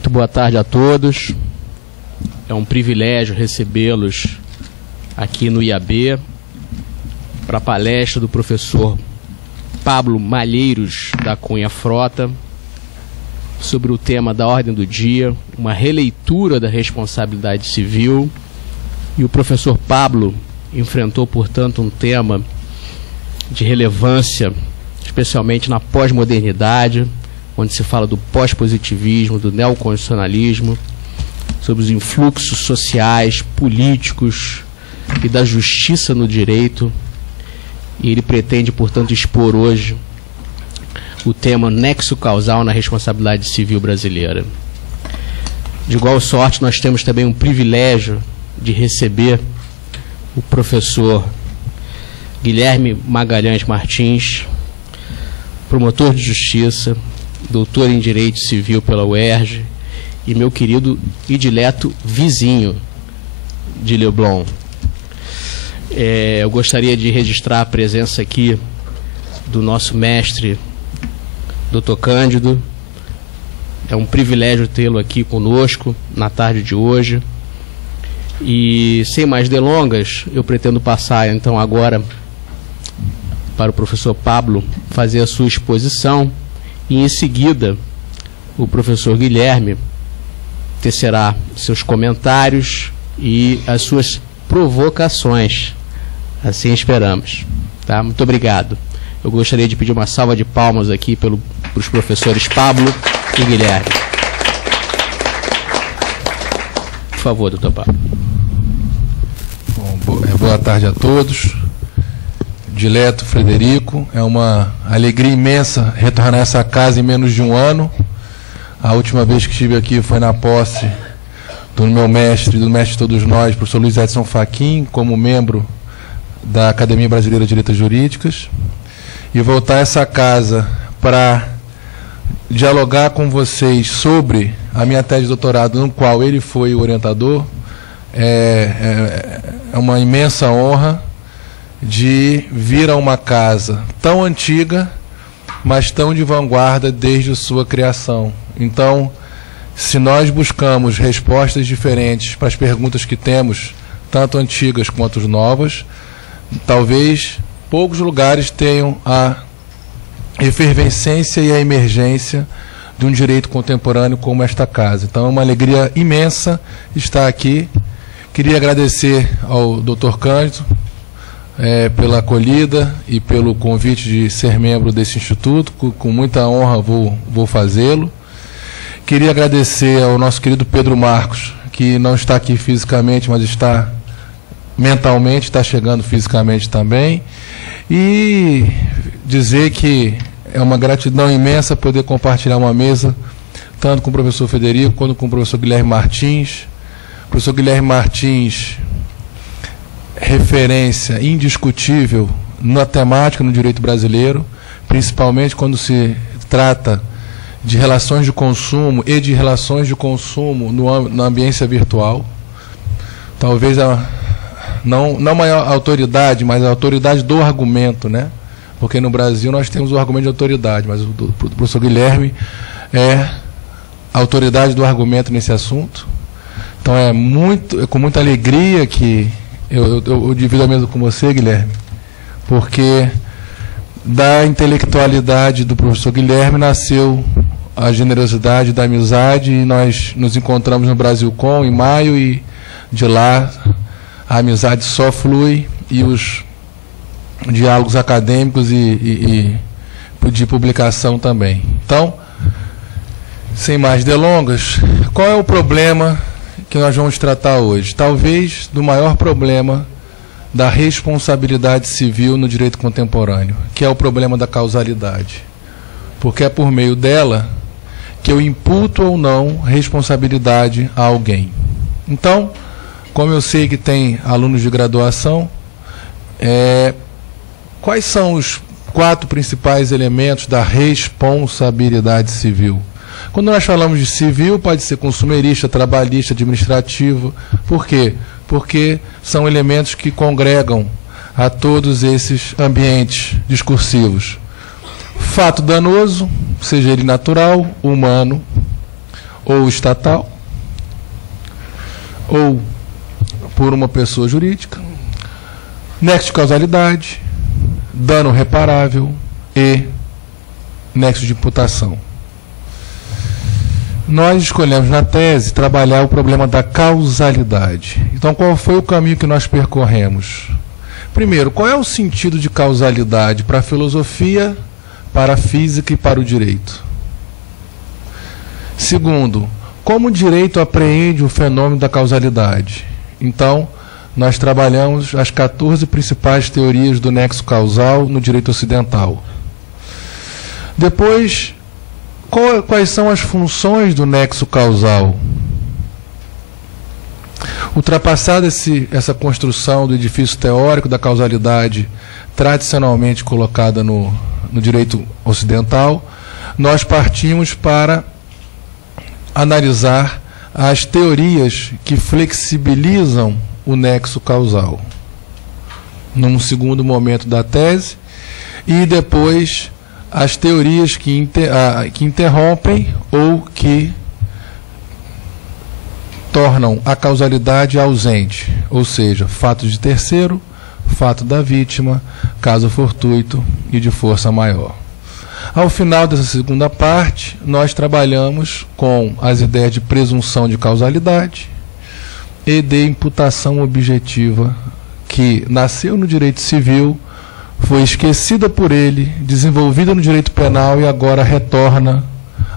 Muito boa tarde a todos. É um privilégio recebê-los aqui no IAB para a palestra do professor Pablo Malheiros da Cunha Frota sobre o tema da ordem do dia, uma releitura da responsabilidade civil. E o professor Pablo enfrentou, portanto, um tema de relevância, especialmente na pós-modernidade, onde se fala do pós-positivismo, do neoconstitucionalismo, sobre os influxos sociais, políticos e da justiça no direito. E ele pretende, portanto, expor hoje o tema nexo causal na responsabilidade civil brasileira. De igual sorte, nós temos também um privilégio de receber o professor Guilherme Magalhães Martins, promotor de justiça, doutor em Direito Civil pela UERJ e meu querido e dileto vizinho de Leblon. Eu gostaria de registrar a presença aqui do nosso mestre, Dr. Cândido. É um privilégio tê-lo aqui conosco na tarde de hoje. E, sem mais delongas, eu pretendo passar, então, agora para o professor Pablo fazer a sua exposição e, em seguida, o professor Guilherme tecerá seus comentários e as suas provocações. Assim esperamos. Tá? Muito obrigado. Eu gostaria de pedir uma salva de palmas aqui para os professores Pablo e Guilherme. Por favor, doutor Pablo. Boa tarde a todos. Dileto Frederico, é uma alegria imensa retornar a essa casa em menos de um ano. A última vez que estive aqui foi na posse do meu mestre, do mestre de todos nós, professor Luiz Edson Fachin, como membro da Academia Brasileira de Letras Jurídicas, e voltar a essa casa para dialogar com vocês sobre a minha tese de doutorado, no qual ele foi o orientador. É uma imensa honra de vir a uma casa tão antiga, mas tão de vanguarda desde sua criação. Então, se nós buscamos respostas diferentes para as perguntas que temos, tanto antigas quanto novas, talvez poucos lugares tenham a efervescência e a emergência de um direito contemporâneo como esta casa. Então, é uma alegria imensa estar aqui. Queria agradecer ao Dr. Cândido pela acolhida e pelo convite de ser membro desse instituto. Com muita honra vou fazê-lo. Queria agradecer ao nosso querido Pedro Marcos, que não está aqui fisicamente, mas está mentalmente, está chegando fisicamente também. E dizer que é uma gratidão imensa poder compartilhar uma mesa, tanto com o professor Frederico, quanto com o professor Guilherme Martins. O professor Guilherme Martins, referência indiscutível na temática no direito brasileiro, principalmente quando se trata de relações de consumo e de relações de consumo na ambiência virtual. Talvez não maior autoridade, mas a autoridade do argumento, né? Porque no Brasil nós temos o argumento de autoridade, mas o professor Guilherme é a autoridade do argumento nesse assunto. Então é com muita alegria que eu divido a mesa com você, Guilherme, porque da intelectualidade do professor Guilherme nasceu a generosidade da amizade, e nós nos encontramos no Brasilcom em maio, e de lá a amizade só flui, e os diálogos acadêmicos e de publicação também. Então, sem mais delongas, qual é o problema que nós vamos tratar hoje? Talvez do maior problema da responsabilidade civil no direito contemporâneo, que é o problema da causalidade. Porque é por meio dela que eu imputo ou não responsabilidade a alguém. Então, como eu sei que tem alunos de graduação, quais são os 4 principais elementos da responsabilidade civil? Quando nós falamos de civil, pode ser consumerista, trabalhista, administrativo. Por quê? Porque são elementos que congregam a todos esses ambientes discursivos. Fato danoso, seja ele natural, humano ou estatal, ou por uma pessoa jurídica, nexo de causalidade, dano reparável e nexo de imputação. Nós escolhemos na tese trabalhar o problema da causalidade. Então, qual foi o caminho que nós percorremos? Primeiro, qual é o sentido de causalidade para a filosofia, para a física e para o direito? Segundo, como o direito apreende o fenômeno da causalidade? Então, nós trabalhamos as 14 principais teorias do nexo causal no direito ocidental. Depois, quais são as funções do nexo causal? Ultrapassada essa construção do edifício teórico da causalidade tradicionalmente colocada no direito ocidental, nós partimos para analisar as teorias que flexibilizam o nexo causal, num segundo momento da tese, e depois as teorias que interrompem ou que tornam a causalidade ausente, ou seja, fato de terceiro, fato da vítima, caso fortuito e de força maior. Ao final dessa segunda parte, nós trabalhamos com as ideias de presunção de causalidade e de imputação objetiva, que nasceu no direito civil, foi esquecida por ele, desenvolvida no direito penal e agora retorna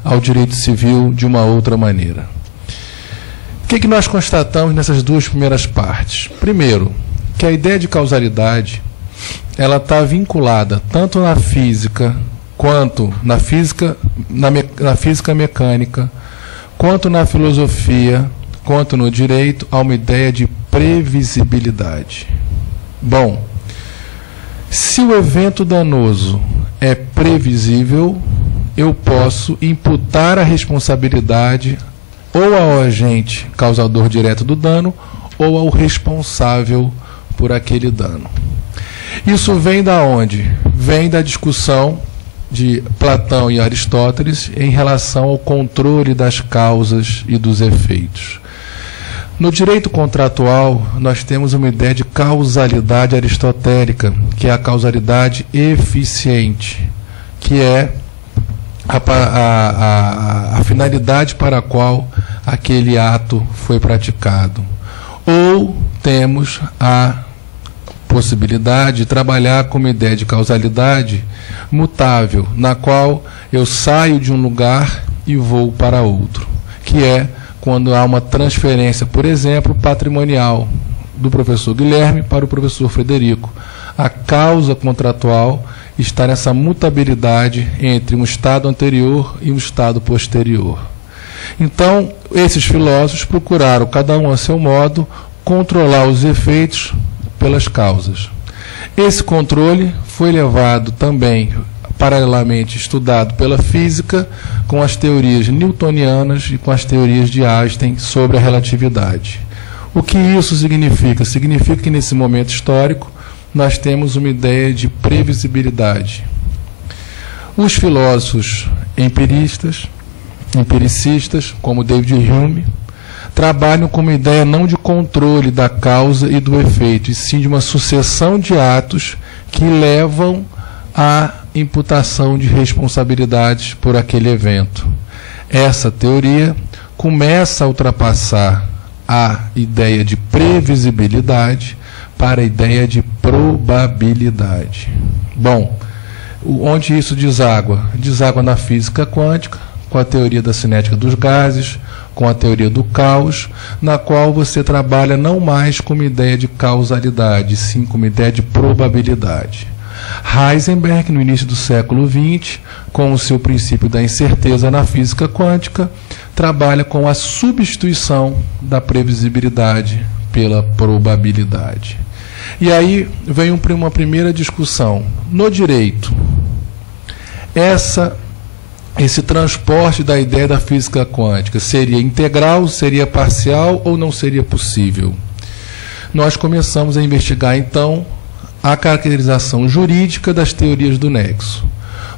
ao direito civil de uma outra maneira. O que nós constatamos nessas duas primeiras partes? Primeiro, que a ideia de causalidade ela está vinculada tanto na física quanto na física mecânica, quanto na filosofia, quanto no direito, a uma ideia de previsibilidade. Bom, se o evento danoso é previsível, eu posso imputar a responsabilidade ou ao agente causador direto do dano ou ao responsável por aquele dano. Isso vem da onde? Vem da discussão de Platão e Aristóteles em relação ao controle das causas e dos efeitos. No direito contratual, nós temos uma ideia de causalidade aristotélica, que é a causalidade eficiente, que é a finalidade para a qual aquele ato foi praticado. Ou temos a possibilidade de trabalhar com uma ideia de causalidade mutável, na qual eu saio de um lugar e vou para outro, que é quando há uma transferência, por exemplo, patrimonial do professor Guilherme para o professor Frederico. A causa contratual está nessa mutabilidade entre um estado anterior e um estado posterior. Então, esses filósofos procuraram, cada um a seu modo, controlar os efeitos pelas causas. Esse controle foi levado também, paralelamente estudado pela física, com as teorias newtonianas e com as teorias de Einstein sobre a relatividade. O que isso significa? Significa que, nesse momento histórico, nós temos uma ideia de previsibilidade. Os filósofos empiricistas, como David Hume, trabalham com uma ideia não de controle da causa e do efeito, e sim de uma sucessão de atos que levam à imputação de responsabilidades por aquele evento. Essa teoria começa a ultrapassar a ideia de previsibilidade para a ideia de probabilidade. Bom, onde isso deságua? Deságua na física quântica, com a teoria da cinética dos gases, com a teoria do caos, na qual você trabalha não mais com uma ideia de causalidade, sim com uma ideia de probabilidade. Heisenberg, no início do século XX, com o seu princípio da incerteza na física quântica, trabalha com a substituição da previsibilidade pela probabilidade. E aí vem uma primeira discussão. No direito, esse transporte da ideia da física quântica seria integral, seria parcial ou não seria possível? Nós começamos a investigar, então, a caracterização jurídica das teorias do nexo.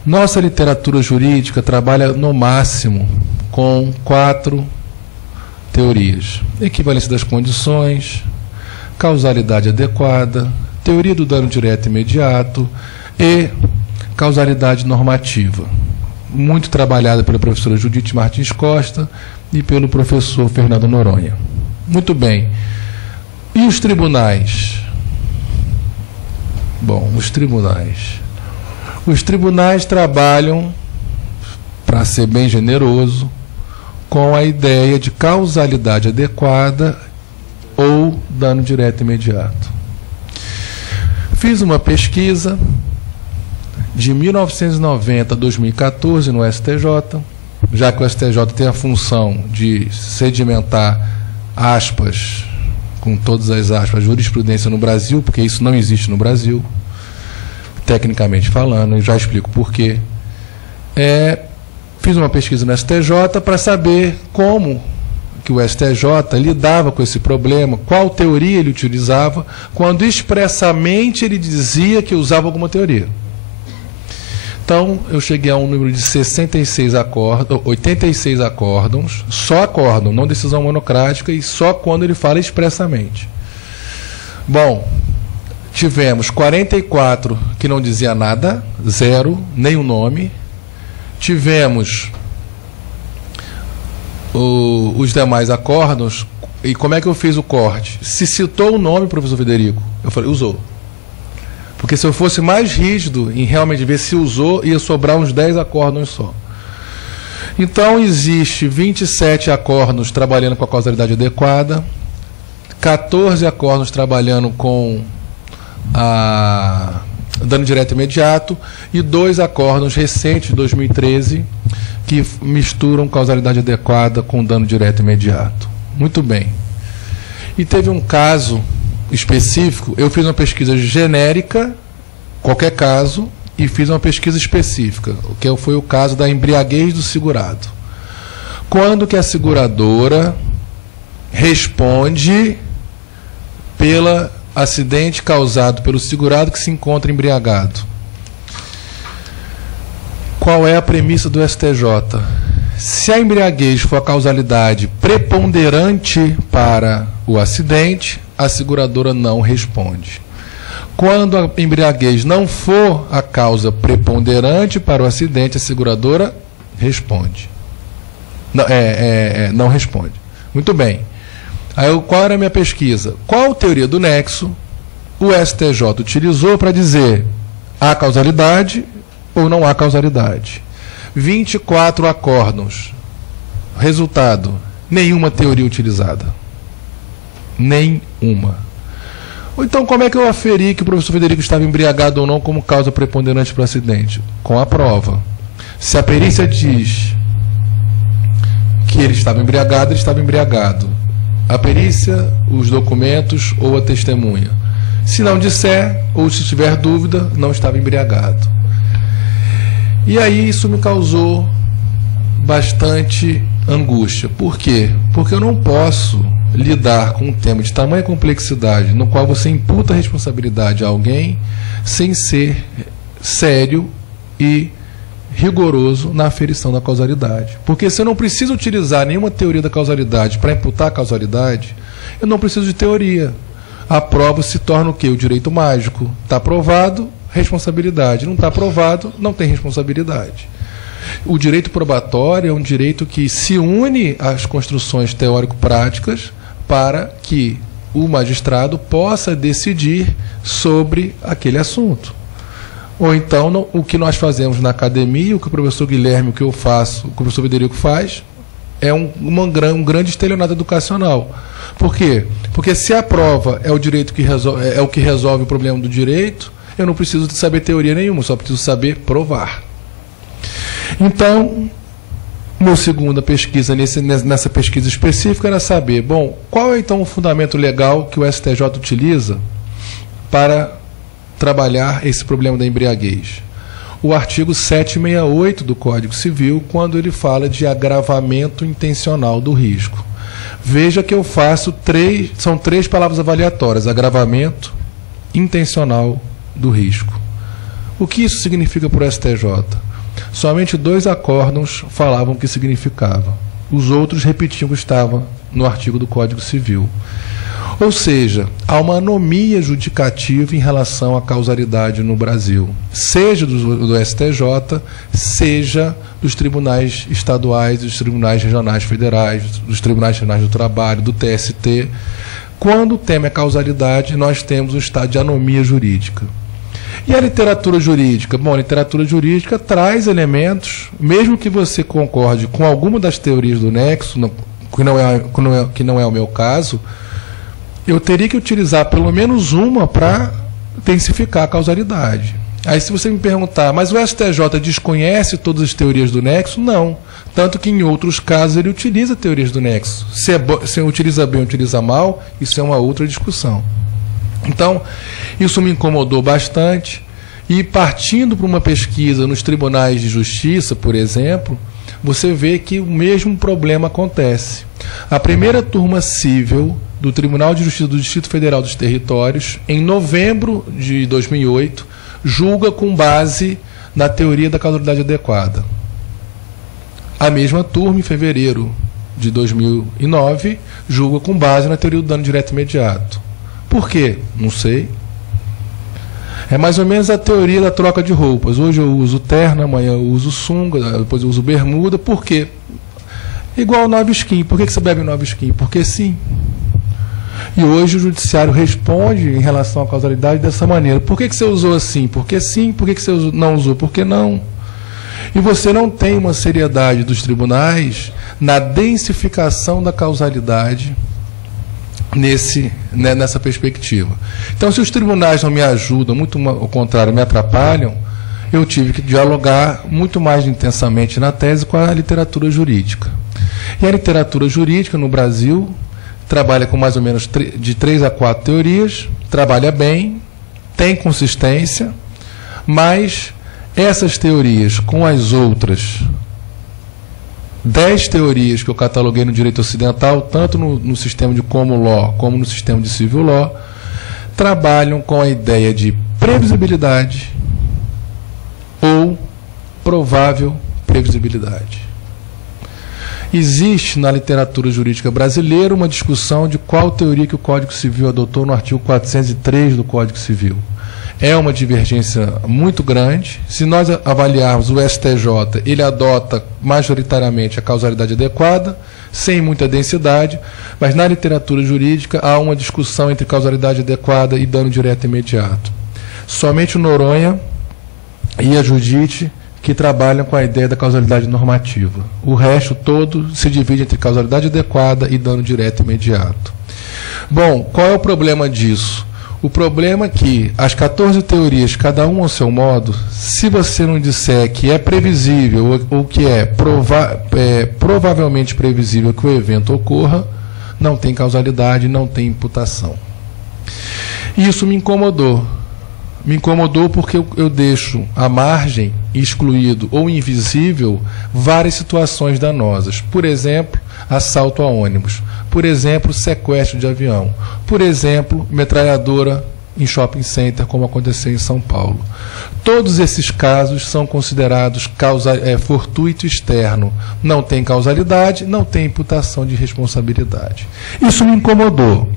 Nossa literatura jurídica trabalha, no máximo, com 4 teorias: equivalência das condições, causalidade adequada, teoria do dano direto e imediato e causalidade normativa, muito trabalhada pela professora Judite Martins Costa e pelo professor Fernando Noronha. Muito bem. E os tribunais? Bom, os tribunais. Os tribunais trabalham, para ser bem generoso, com a ideia de causalidade adequada ou dano direto e imediato. Fiz uma pesquisa de 1990 a 2014 no STJ, já que o STJ tem a função de sedimentar aspas, com todas as aspas, jurisprudência no Brasil, porque isso não existe no Brasil, tecnicamente falando, e já explico por quê. Fiz uma pesquisa no STJ para saber como que o STJ lidava com esse problema, qual teoria ele utilizava, quando expressamente ele dizia que usava alguma teoria. Então, eu cheguei a um número de 86 acórdãos, só acórdão, não decisão monocrática, e só quando ele fala expressamente. Bom, tivemos 44 que não dizia nada, 0, nem o nome. Tivemos os demais acórdãos, e como é que eu fiz o corte? Se citou o nome, professor Federico, eu falei, usou. Porque se eu fosse mais rígido em realmente ver se usou, ia sobrar uns 10 acórdãos só. Então, existe 27 acórdãos trabalhando com a causalidade adequada, 14 acórdãos trabalhando com a dano direto imediato e 2 acórdãos recentes, de 2013, que misturam causalidade adequada com dano direto imediato. Muito bem. E teve um caso específico, eu fiz uma pesquisa genérica, qualquer caso, e fiz uma pesquisa específica, que foi o caso da embriaguez do segurado. Quando que a seguradora responde pelo acidente causado pelo segurado que se encontra embriagado? Qual é a premissa do STJ? Se a embriaguez for a causalidade preponderante para o acidente, a seguradora não responde. Quando a embriaguez não for a causa preponderante para o acidente, a seguradora responde. Não responde. Muito bem. Aí, qual era a minha pesquisa? Qual teoria do nexo o STJ utilizou para dizer há causalidade ou não há causalidade? 24 acórdãos. Resultado, nenhuma teoria utilizada. Nenhuma. Então, como é que eu aferi que o professor Federico estava embriagado ou não como causa preponderante para o acidente? Com a prova. Se a perícia diz que ele estava embriagado, ele estava embriagado. A perícia, os documentos ou a testemunha. Se não disser, ou se tiver dúvida, não estava embriagado. E aí isso me causou bastante angústia. Por quê? Porque eu não posso lidar com um tema de tamanha complexidade, no qual você imputa a responsabilidade a alguém, sem ser sério e rigoroso na aferição da causalidade. Porque se eu não preciso utilizar nenhuma teoria da causalidade para imputar a causalidade, eu não preciso de teoria. A prova se torna o quê? O direito mágico. Está provado, responsabilidade. Não está provado, não tem responsabilidade. O direito probatório é um direito que se une às construções teórico-práticas para que o magistrado possa decidir sobre aquele assunto. Ou então, o que nós fazemos na academia, o que o professor Guilherme, o que eu faço, o que o professor Federico faz, é um grande estelionato educacional. Por quê? Porque se a prova é o direito que é o que resolve o problema do direito, eu não preciso de saber teoria nenhuma, só preciso saber provar. Então, minha segunda pesquisa, nessa pesquisa específica, era saber, bom, qual é então o fundamento legal que o STJ utiliza para trabalhar esse problema da embriaguez? O artigo 768 do Código Civil, quando ele fala de agravamento intencional do risco. Veja que eu faço são 3 palavras avaliatórias: agravamento intencional do risco. O que isso significa para o STJ? Somente 2 acórdãos falavam o que significava. Os outros repetiam o que estava no artigo do Código Civil. Ou seja, há uma anomia judicativa em relação à causalidade no Brasil, seja do STJ, seja dos tribunais estaduais, dos tribunais regionais federais, dos tribunais regionais do trabalho, do TST. Quando o tema é causalidade, nós temos um estado de anomia jurídica. E a literatura jurídica? Bom, a literatura jurídica traz elementos, mesmo que você concorde com alguma das teorias do nexo, que não é o meu caso, eu teria que utilizar pelo menos uma para intensificar a causalidade. Aí se você me perguntar, mas o STJ desconhece todas as teorias do nexo? Não. Tanto que em outros casos ele utiliza teorias do nexo. Se utiliza bem ou utiliza mal, isso é uma outra discussão. Então, isso me incomodou bastante. E partindo para uma pesquisa nos tribunais de justiça, por exemplo, você vê que o mesmo problema acontece. A primeira turma cível do Tribunal de Justiça do Distrito Federal dos Territórios, em novembro de 2008, julga com base na teoria da causalidade adequada. A mesma turma, em fevereiro de 2009, julga com base na teoria do dano direto imediato. Por quê? Não sei. É mais ou menos a teoria da troca de roupas. Hoje eu uso terno, amanhã eu uso sunga, depois eu uso bermuda. Por quê? Igual Nova Skin. Por que você bebe Nova Skin? Porque sim. E hoje o judiciário responde em relação à causalidade dessa maneira. Por que você usou assim? Porque sim. Por que você não usou? Porque não. E você não tem uma seriedade dos tribunais na densificação da causalidade nessa perspectiva. Então, se os tribunais não me ajudam, muito ao contrário, me atrapalham, eu tive que dialogar muito mais intensamente na tese com a literatura jurídica. E a literatura jurídica no Brasil trabalha com mais ou menos de 3 a 4 teorias, trabalha bem, tem consistência, mas essas teorias com as outras 10 teorias que eu cataloguei no direito ocidental, tanto no sistema de common law como no sistema de civil law, trabalham com a ideia de previsibilidade ou provável previsibilidade. Existe na literatura jurídica brasileira uma discussão de qual teoria que o Código Civil adotou no artigo 403 do Código Civil. É uma divergência muito grande. Se nós avaliarmos o STJ, ele adota majoritariamente a causalidade adequada, sem muita densidade, mas na literatura jurídica há uma discussão entre causalidade adequada e dano direto imediato. Somente o Noronha e a Judite que trabalham com a ideia da causalidade normativa. O resto todo se divide entre causalidade adequada e dano direto imediato. Bom, qual é o problema disso? O problema é que as 14 teorias, cada uma ao seu modo, se você não disser que é previsível ou que é provavelmente previsível que o evento ocorra, não tem causalidade, não tem imputação. Isso me incomodou. Me incomodou porque eu deixo à margem, excluído ou invisível, várias situações danosas. Por exemplo, assalto a ônibus. Por exemplo, sequestro de avião. Por exemplo, metralhadora em shopping center, como aconteceu em São Paulo. Todos esses casos são considerados fortuito externo. Não tem causalidade, não tem imputação de responsabilidade. Isso me incomodou.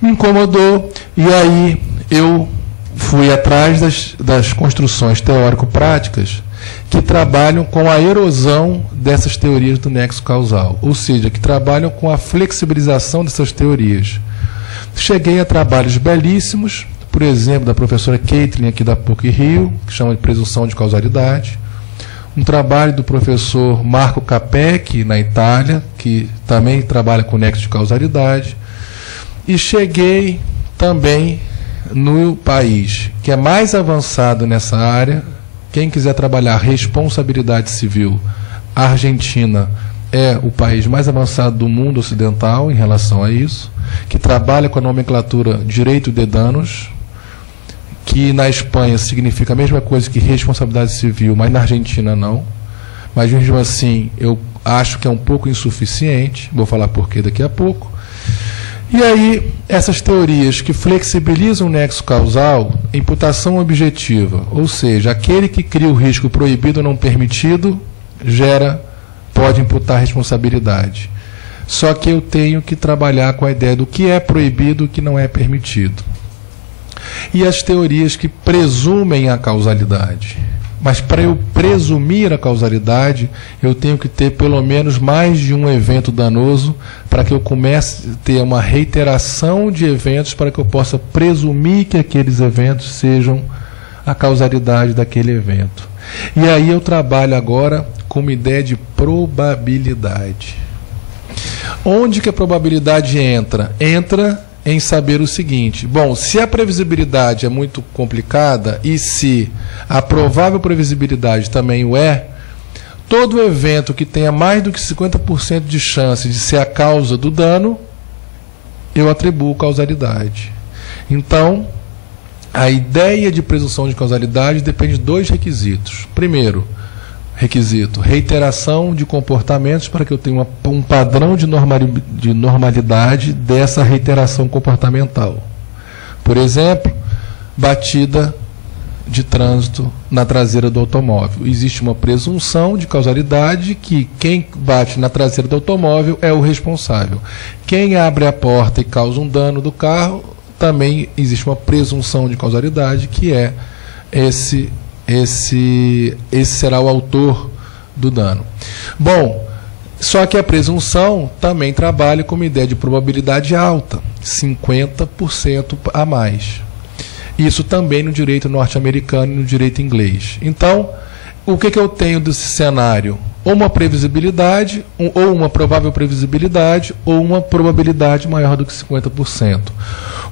Me incomodou e aí eu fui atrás das construções teórico-práticas que trabalham com a erosão dessas teorias do nexo causal, ou seja, que trabalham com a flexibilização dessas teorias. Cheguei a trabalhos belíssimos, por exemplo, da professora Caitlin, aqui da PUC-Rio, que chama de presunção de causalidade, um trabalho do professor Marco Capecchi, na Itália, que também trabalha com nexo de causalidade, e cheguei também no país que é mais avançado nessa área. Quem quiser trabalhar responsabilidade civil, a Argentina é o país mais avançado do mundo ocidental em relação a isso, que trabalha com a nomenclatura direito de danos, que na Espanha significa a mesma coisa que responsabilidade civil, mas na Argentina não. Mas mesmo assim, eu acho que é um pouco insuficiente, vou falar por quê daqui a pouco. E aí, essas teorias que flexibilizam o nexo causal, imputação objetiva, ou seja, aquele que cria o risco proibido ou não permitido, gera pode imputar responsabilidade. Só que eu tenho que trabalhar com a ideia do que é proibido e o que não é permitido. E as teorias que presumem a causalidade. Mas para eu presumir a causalidade, eu tenho que ter pelo menos mais de um evento danoso para que eu comece a ter uma reiteração de eventos para que eu possa presumir que aqueles eventos sejam a causalidade daquele evento. E aí eu trabalho agora com uma ideia de probabilidade. Onde que a probabilidade entra? Entra em saber o seguinte: bom, se a previsibilidade é muito complicada e se a provável previsibilidade também o é, todo evento que tenha mais do que 50% de chance de ser a causa do dano, eu atribuo causalidade. Então, a ideia de presunção de causalidade depende de dois requisitos. Primeiro, requisito: reiteração de comportamentos para que eu tenha um padrão de normalidade dessa reiteração comportamental. Por exemplo, batida de trânsito na traseira do automóvel. Existe uma presunção de causalidade que quem bate na traseira do automóvel é o responsável. Quem abre a porta e causa um dano do carro, também existe uma presunção de causalidade que é esse será o autor do dano. Bom, só que a presunção também trabalha com uma ideia de probabilidade alta, 50% a mais. Isso também no direito norte-americano e no direito inglês. Então, o que eu tenho desse cenário? Ou uma previsibilidade, ou uma provável previsibilidade, ou uma probabilidade maior do que 50%.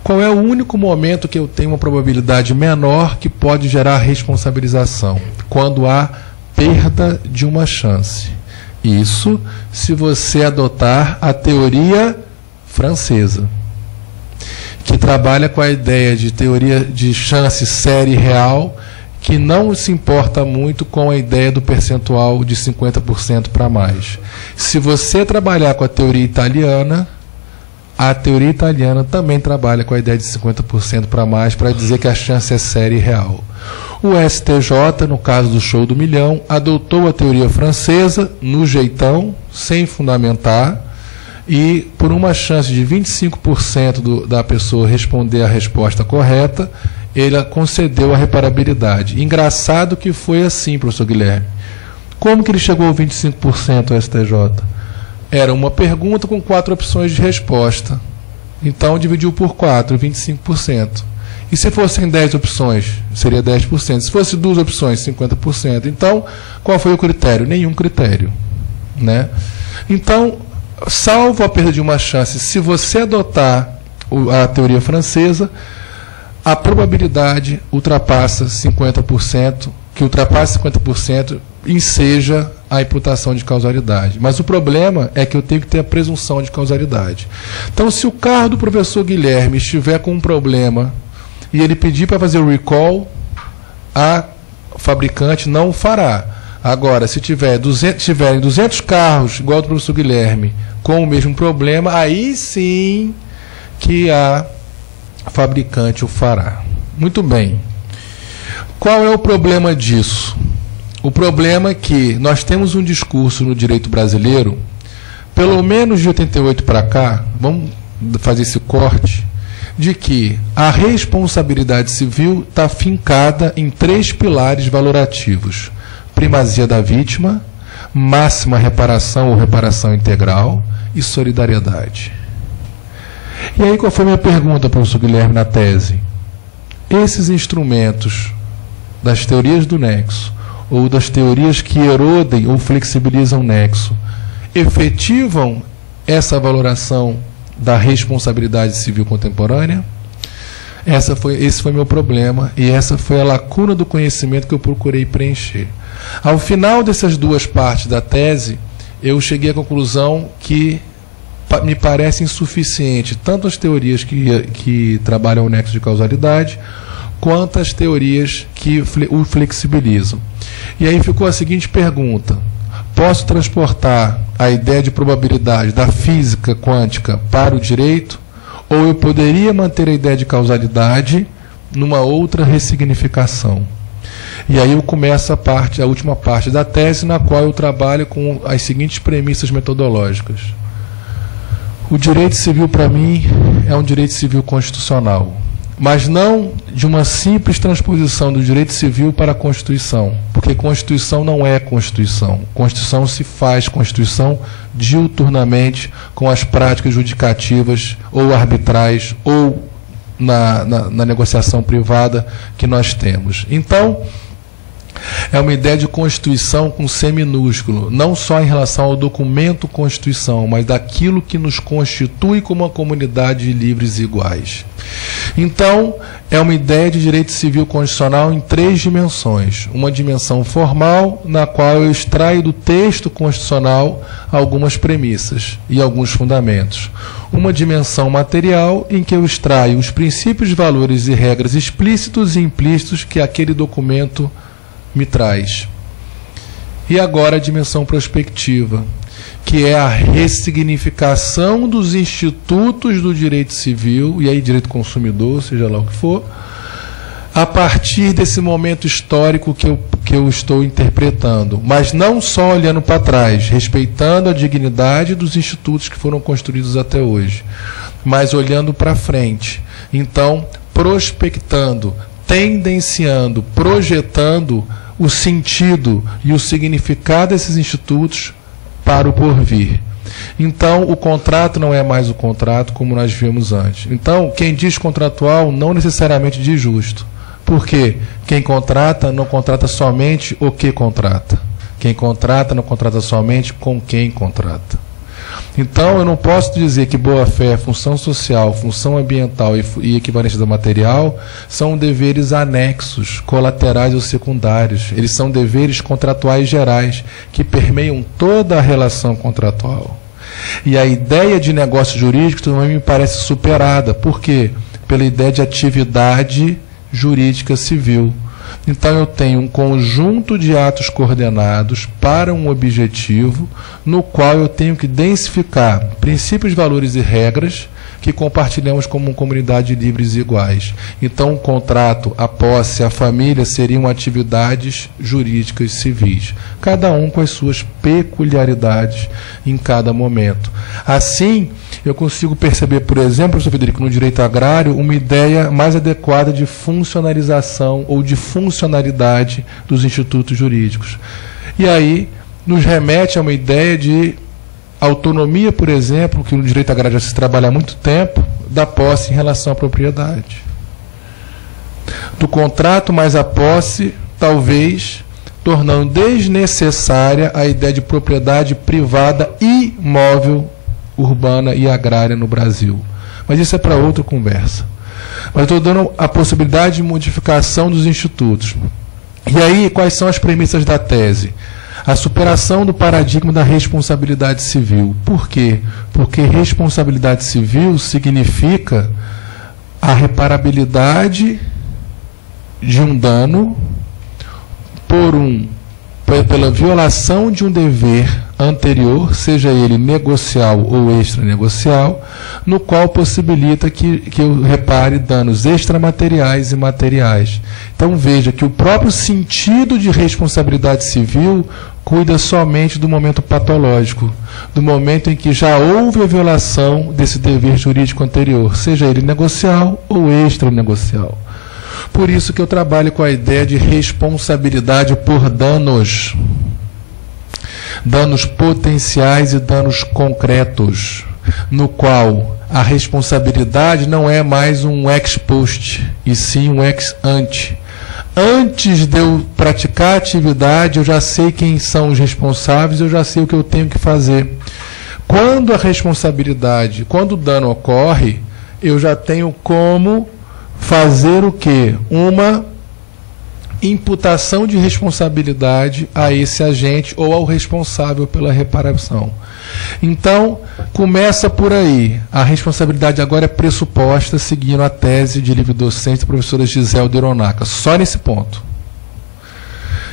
Qual é o único momento que eu tenho uma probabilidade menor que pode gerar responsabilização? Quando há perda de uma chance. Isso se você adotar a teoria francesa, que trabalha com a ideia de teoria de chance série real, que não se importa muito com a ideia do percentual de 50% para mais. Se você trabalhar com a teoria italiana também trabalha com a ideia de 50% para mais, para dizer que a chance é série real. O STJ, no caso do show do milhão, adotou a teoria francesa no jeitão, sem fundamentar, e por uma chance de 25% da pessoa responder a resposta correta, ele concedeu a reparabilidade. Engraçado que foi assim, professor Guilherme. Como que ele chegou a 25% ao STJ? Era uma pergunta com 4 opções de resposta. Então, dividiu por 4, 25%. E se fossem 10 opções, seria 10%. Se fosse 2 opções, 50%. Então, qual foi o critério? Nenhum critério, né? Então, salvo a perda de uma chance, se você adotar a teoria francesa, a probabilidade ultrapassa 50%, que ultrapasse 50%, enseja a imputação de causalidade. Mas o problema é que eu tenho que ter a presunção de causalidade. Então, se o carro do professor Guilherme estiver com um problema e ele pedir para fazer o recall, a fabricante não o fará. Agora, se tiverem 200 carros, igual ao do professor Guilherme, com o mesmo problema, aí sim que a fabricante o fará. Muito bem. Qual é o problema disso? O problema é que nós temos um discurso no direito brasileiro, pelo menos de 88 para cá, vamos fazer esse corte, de que a responsabilidade civil está fincada em 3 pilares valorativos: primazia da vítima, máxima reparação ou reparação integral e solidariedade. E aí qual foi a minha pergunta, professor Guilherme, na tese? Esses instrumentos das teorias do nexo, ou das teorias que erodem ou flexibilizam o nexo, efetivam essa valoração da responsabilidade civil contemporânea? Esse foi meu problema e essa foi a lacuna do conhecimento que eu procurei preencher. Ao final dessas 2 partes da tese, eu cheguei à conclusão que me parece insuficiente tanto as teorias que trabalham o nexo de causalidade, quanto as teorias que o flexibilizam. E aí ficou a seguinte pergunta: posso transportar a ideia de probabilidade da física quântica para o direito, ou eu poderia manter a ideia de causalidade numa outra ressignificação? E aí eu começo a última parte da tese, na qual eu trabalho com as seguintes premissas metodológicas. O direito civil, para mim, é um direito civil constitucional, mas não de uma simples transposição do direito civil para a Constituição, porque Constituição não é Constituição. Constituição se faz Constituição diuturnamente com as práticas judicativas ou arbitrais ou na negociação privada que nós temos. Então, é uma ideia de Constituição com C minúsculo, não só em relação ao documento Constituição, mas daquilo que nos constitui como uma comunidade de livres e iguais. Então, é uma ideia de direito civil constitucional em 3 dimensões. Uma dimensão formal, na qual eu extraio do texto constitucional algumas premissas e alguns fundamentos. Uma dimensão material, em que eu extraio os princípios, valores e regras explícitos e implícitos que aquele documento me traz. E agora a dimensão prospectiva, que é a ressignificação dos institutos do direito civil, e aí direito consumidor, seja lá o que for, a partir desse momento histórico que eu estou interpretando, mas não só olhando para trás, respeitando a dignidade dos institutos que foram construídos até hoje, mas olhando para frente. Então, prospectando, tendenciando, projetando o sentido e o significado desses institutos para o porvir. Então, o contrato não é mais o contrato como nós vimos antes. Então, quem diz contratual não necessariamente diz justo. Por quê? Quem contrata não contrata somente o que contrata. Quem contrata não contrata somente com quem contrata. Então, eu não posso dizer que boa-fé, função social, função ambiental e equivalência do material são deveres anexos, colaterais ou secundários. Eles são deveres contratuais gerais, que permeiam toda a relação contratual. E a ideia de negócio jurídico também me parece superada. Por quê? Pela ideia de atividade jurídica civil. Então, eu tenho um conjunto de atos coordenados para um objetivo, no qual eu tenho que densificar princípios, valores e regras que compartilhamos como comunidade de livres e iguais. Então, o contrato, a posse, a família seriam atividades jurídicas civis, cada um com as suas peculiaridades em cada momento. Assim, eu consigo perceber, por exemplo, professor Federico, no direito agrário, uma ideia mais adequada de funcionalização ou de funcionalidade dos institutos jurídicos. E aí, nos remete a uma ideia de autonomia, por exemplo, que no direito agrário já se trabalha há muito tempo, da posse em relação à propriedade. Do contrato mais a posse, talvez tornando desnecessária a ideia de propriedade privada imóvel urbana e agrária no Brasil. Mas isso é para outra conversa. Mas estou dando a possibilidade de modificação dos institutos. E aí, quais são as premissas da tese? A superação do paradigma da responsabilidade civil. Por quê? Porque responsabilidade civil significa a reparabilidade de um dano pela violação de um dever anterior, seja ele negocial ou extranegocial, no qual possibilita que eu repare danos extramateriais e materiais. Então veja que o próprio sentido de responsabilidade civil cuida somente do momento patológico, do momento em que já houve a violação desse dever jurídico anterior, seja ele negocial ou extranegocial. Por isso que eu trabalho com a ideia de responsabilidade por danos. Danos potenciais e danos concretos, no qual a responsabilidade não é mais um ex post, e sim um ex ante. Antes de eu praticar a atividade, eu já sei quem são os responsáveis, eu já sei o que eu tenho que fazer. Quando a responsabilidade, quando o dano ocorre, eu já tenho como fazer o quê? Uma imputação de responsabilidade a esse agente ou ao responsável pela reparação. Então, começa por aí. A responsabilidade agora é pressuposta seguindo a tese de livre docente da professora Gisele Hironaka. Só nesse ponto.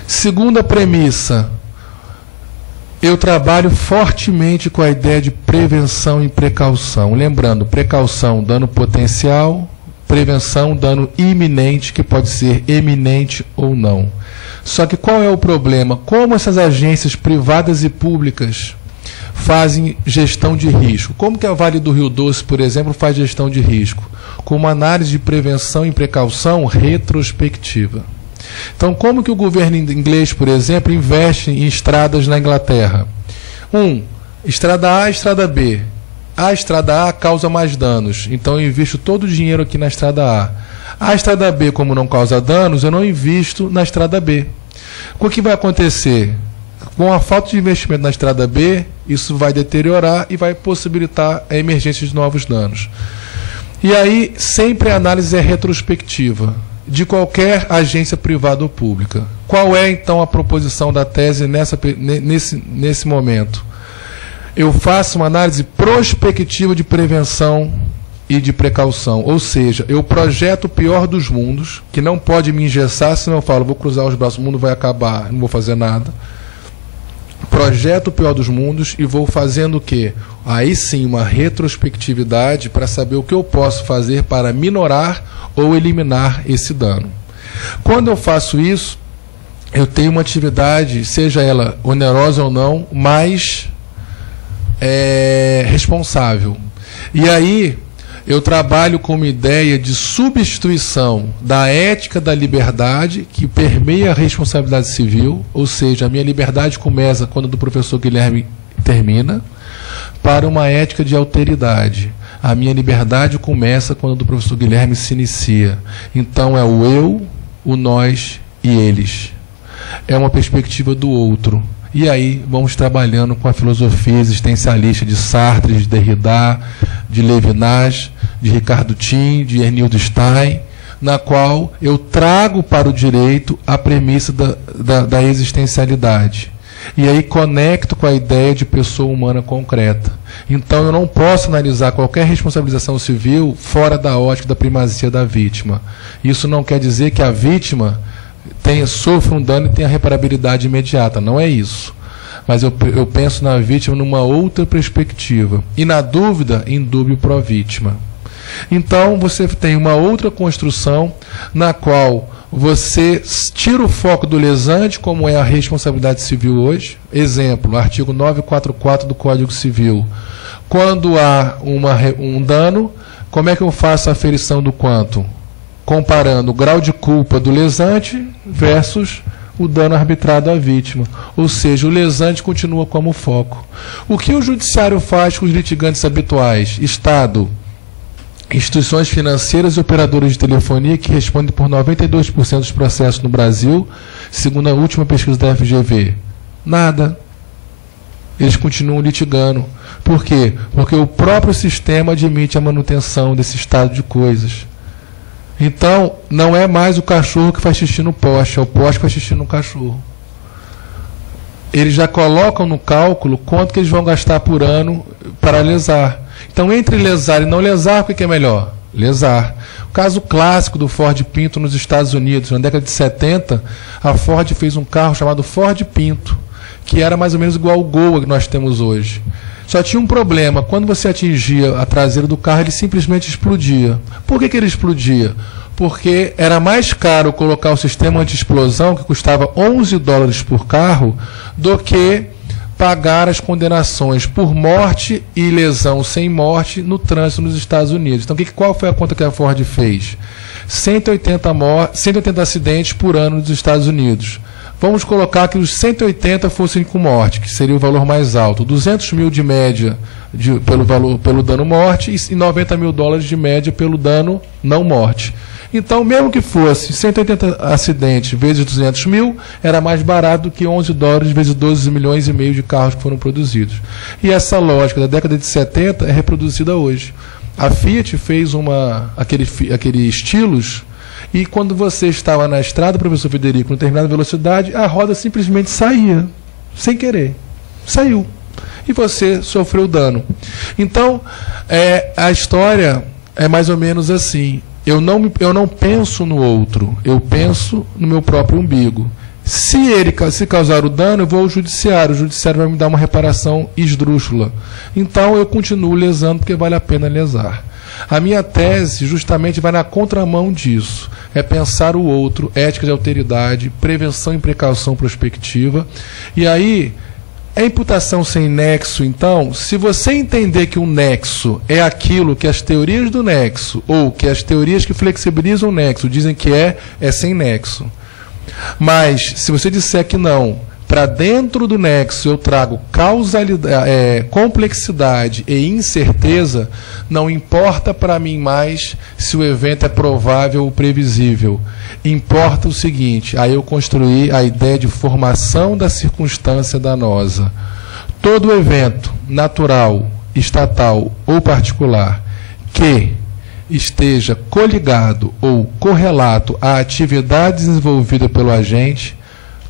Segunda premissa. Eu trabalho fortemente com a ideia de prevenção e precaução. Lembrando, precaução, dano potencial, prevenção, dano iminente, que pode ser eminente ou não. Só que qual é o problema? Como essas agências privadas e públicas fazem gestão de risco? Como que a Vale do Rio Doce, por exemplo, faz gestão de risco? Com uma análise de prevenção e precaução retrospectiva. Então, como que o governo inglês, por exemplo, investe em estradas na Inglaterra? Estrada A e estrada B. A estrada A causa mais danos, então eu invisto todo o dinheiro aqui na estrada A. A estrada B, como não causa danos, eu não invisto na estrada B. O que vai acontecer? Com a falta de investimento na estrada B, isso vai deteriorar e vai possibilitar a emergência de novos danos. E aí, sempre a análise é retrospectiva, de qualquer agência privada ou pública. Qual é, então, a proposição da tese nesse momento? Eu faço uma análise prospectiva de prevenção e de precaução, ou seja, eu projeto o pior dos mundos, que não pode me engessar, senão eu falo, vou cruzar os braços, o mundo vai acabar, não vou fazer nada. Projeto o pior dos mundos e vou fazendo o quê? Aí sim, uma retrospectividade para saber o que eu posso fazer para minorar ou eliminar esse dano. Quando eu faço isso, eu tenho uma atividade, seja ela onerosa ou não, mais responsável. E aí eu trabalho com uma ideia de substituição da ética da liberdade, que permeia a responsabilidade civil, ou seja, a minha liberdade começa quando a do professor Guilherme termina, para uma ética de alteridade. A minha liberdade começa quando a do professor Guilherme se inicia. Então é o eu, o nós e eles. É uma perspectiva do outro. E aí vamos trabalhando com a filosofia existencialista de Sartre, de Derrida, de Levinas, de Ricardo Tim, de Ernildo Stein, na qual eu trago para o direito a premissa da existencialidade. E aí conecto com a ideia de pessoa humana concreta. Então eu não posso analisar qualquer responsabilização civil fora da ótica da primazia da vítima. Isso não quer dizer que a vítima sofra um dano e tenha reparabilidade imediata. Não é isso. Mas eu penso na vítima numa outra perspectiva. E na dúvida, indúbio pro vítima. Então, você tem uma outra construção na qual você tira o foco do lesante, como é a responsabilidade civil hoje. Exemplo, artigo 944 do Código Civil. Quando há um dano, como é que eu faço a aferição do quanto? Comparando o grau de culpa do lesante versus o dano arbitrado à vítima. Ou seja, o lesante continua como foco. O que o judiciário faz com os litigantes habituais? Estado, instituições financeiras e operadores de telefonia, que respondem por 92% dos processos no Brasil, segundo a última pesquisa da FGV. Nada. Eles continuam litigando. Por quê? Porque o próprio sistema admite a manutenção desse estado de coisas. Então, não é mais o cachorro que faz xixi no poste, é o poste que faz xixi no cachorro. Eles já colocam no cálculo quanto que eles vão gastar por ano para lesar. Então, entre lesar e não lesar, o que é melhor? Lesar. O caso clássico do Ford Pinto nos Estados Unidos, na década de 70, a Ford fez um carro chamado Ford Pinto, que era mais ou menos igual ao Gol que nós temos hoje. Só tinha um problema, quando você atingia a traseira do carro, ele simplesmente explodia. Por que ele explodia? Porque era mais caro colocar o sistema anti-explosão, que custava $11 por carro, do que pagar as condenações por morte e lesão sem morte no trânsito nos Estados Unidos. Então, qual foi a conta que a Ford fez? 180 acidentes por ano nos Estados Unidos. Vamos colocar que os 180 fossem com morte, que seria o valor mais alto. 200 mil de média pelo dano morte e $90 mil de média pelo dano não morte. Então, mesmo que fosse 180 acidentes vezes 200 mil, era mais barato do que $11 vezes 12 milhões e meio de carros que foram produzidos. E essa lógica da década de 70 é reproduzida hoje. A Fiat fez aquele Stilus. E quando você estava na estrada, professor Federico, com determinada velocidade, a roda simplesmente saía, sem querer. Saiu. E você sofreu dano. Então, a história é mais ou menos assim. Eu não penso no outro, eu penso no meu próprio umbigo. Se causar o dano, eu vou ao judiciário. O judiciário vai me dar uma reparação esdrúxula. Então, eu continuo lesando porque vale a pena lesar. A minha tese justamente vai na contramão disso. É pensar o outro, ética de alteridade, prevenção e precaução prospectiva. E aí, a imputação sem nexo, então, se você entender que o nexo é aquilo que as teorias do nexo, ou que as teorias que flexibilizam o nexo dizem que é sem nexo. Mas, se você disser que não, para dentro do nexo eu trago causalidade, complexidade e incerteza, não importa para mim mais se o evento é provável ou previsível. Importa o seguinte, aí eu construí a ideia de formação da circunstância danosa. Todo evento natural, estatal ou particular que esteja coligado ou correlato à atividade desenvolvida pelo agente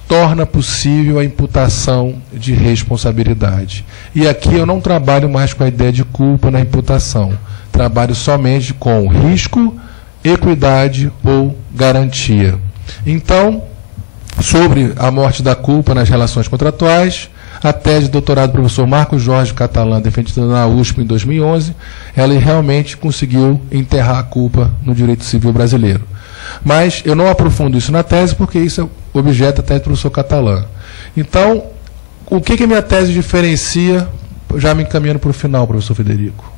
torna possível a imputação de responsabilidade. E aqui eu não trabalho mais com a ideia de culpa na imputação. Trabalho somente com risco, equidade ou garantia. Então, sobre a morte da culpa nas relações contratuais, a tese de doutorado do professor Marcos Jorge Catalã, defendida na USP em 2011, ela realmente conseguiu enterrar a culpa no direito civil brasileiro. Mas eu não aprofundo isso na tese, porque isso é objeto da tese do professor Catalã. Então, o que a minha tese diferencia, já me encaminhando para o final, professor Federico?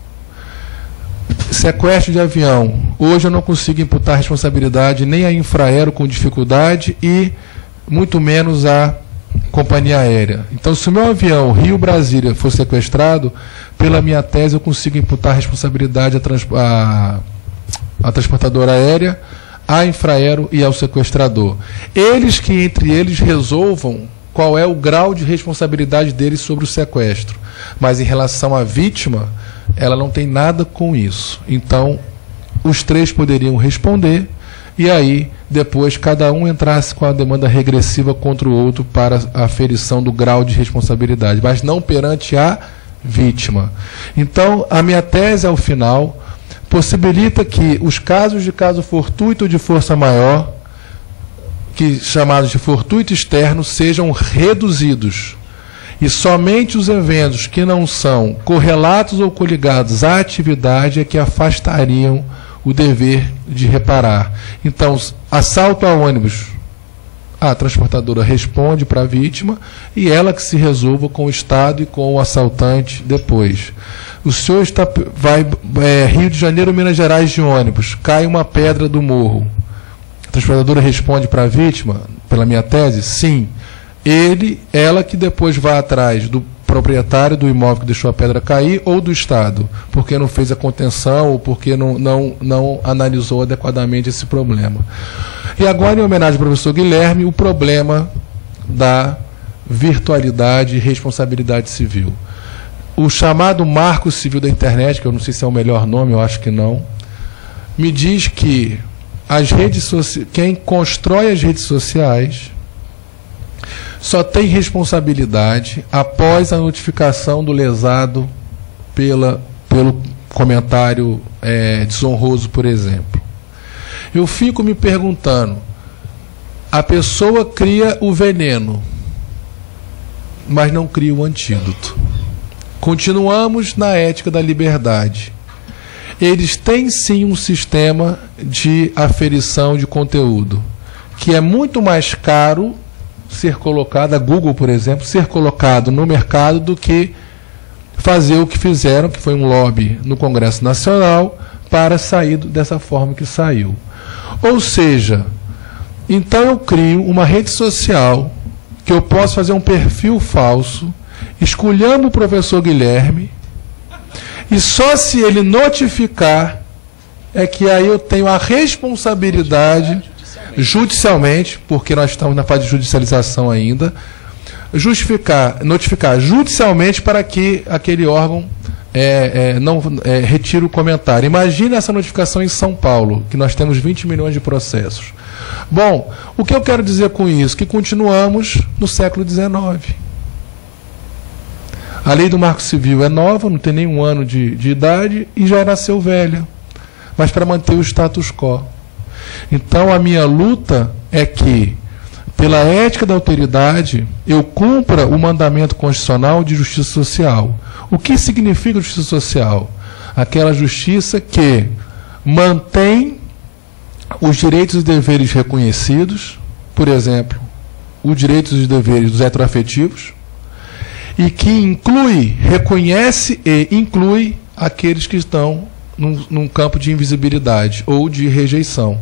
Sequestro de avião. Hoje eu não consigo imputar responsabilidade nem a Infraero com dificuldade e muito menos a companhia aérea. Então, se o meu avião Rio-Brasília for sequestrado, pela minha tese eu consigo imputar responsabilidade à transportadora aérea, à Infraero e ao sequestrador. Eles que entre eles resolvam qual é o grau de responsabilidade deles sobre o sequestro. Mas em relação à vítima, ela não tem nada com isso. Então, os três poderiam responder e aí, depois, cada um entrasse com a demanda regressiva contra o outro para a aferição do grau de responsabilidade, mas não perante a vítima. Então, a minha tese, ao final, possibilita que os casos de caso fortuito de força maior, que chamados de fortuito externo, sejam reduzidos. E somente os eventos que não são correlatos ou coligados à atividade é que afastariam o dever de reparar. Então, assalto a ônibus, a transportadora responde para a vítima e ela que se resolva com o Estado e com o assaltante depois. O senhor vai Rio de Janeiro, Minas Gerais de ônibus, cai uma pedra do morro. A transportadora responde para a vítima, pela minha tese? Sim. Ela que depois vai atrás do proprietário do imóvel que deixou a pedra cair ou do Estado, porque não fez a contenção ou porque não analisou adequadamente esse problema. E agora, em homenagem ao professor Guilherme, o problema da virtualidade e responsabilidade civil. O chamado Marco Civil da Internet, que eu não sei se é o melhor nome, eu acho que não, me diz que as redes sociais, quem constrói as redes sociais só tem responsabilidade após a notificação do lesado pelo comentário desonroso, por exemplo. Eu fico me perguntando, a pessoa cria o veneno, mas não cria o antídoto. Continuamos na ética da liberdade. Eles têm sim um sistema de aferição de conteúdo, que é muito mais caro ser colocado, a Google, por exemplo, ser colocado no mercado do que fazer o que fizeram, que foi um lobby no Congresso Nacional, para sair dessa forma que saiu. Ou seja, então eu crio uma rede social que eu posso fazer um perfil falso, escolhendo o professor Guilherme, e só se ele notificar é que aí eu tenho a responsabilidade judicialmente, porque nós estamos na fase de judicialização ainda, notificar judicialmente para que aquele órgão não retire o comentário. Imagine essa notificação em São Paulo, que nós temos 20 milhões de processos. Bom, o que eu quero dizer com isso? Que continuamos no século XIX. A lei do Marco Civil é nova, não tem nenhum ano de idade e já nasceu velha, mas para manter o status quo. Então, a minha luta é que, pela ética da alteridade, eu cumpra o mandamento constitucional de justiça social. O que significa justiça social? Aquela justiça que mantém os direitos e deveres reconhecidos, por exemplo, os direitos e deveres dos heteroafetivos, e que inclui, reconhece e inclui aqueles que estão num campo de invisibilidade ou de rejeição.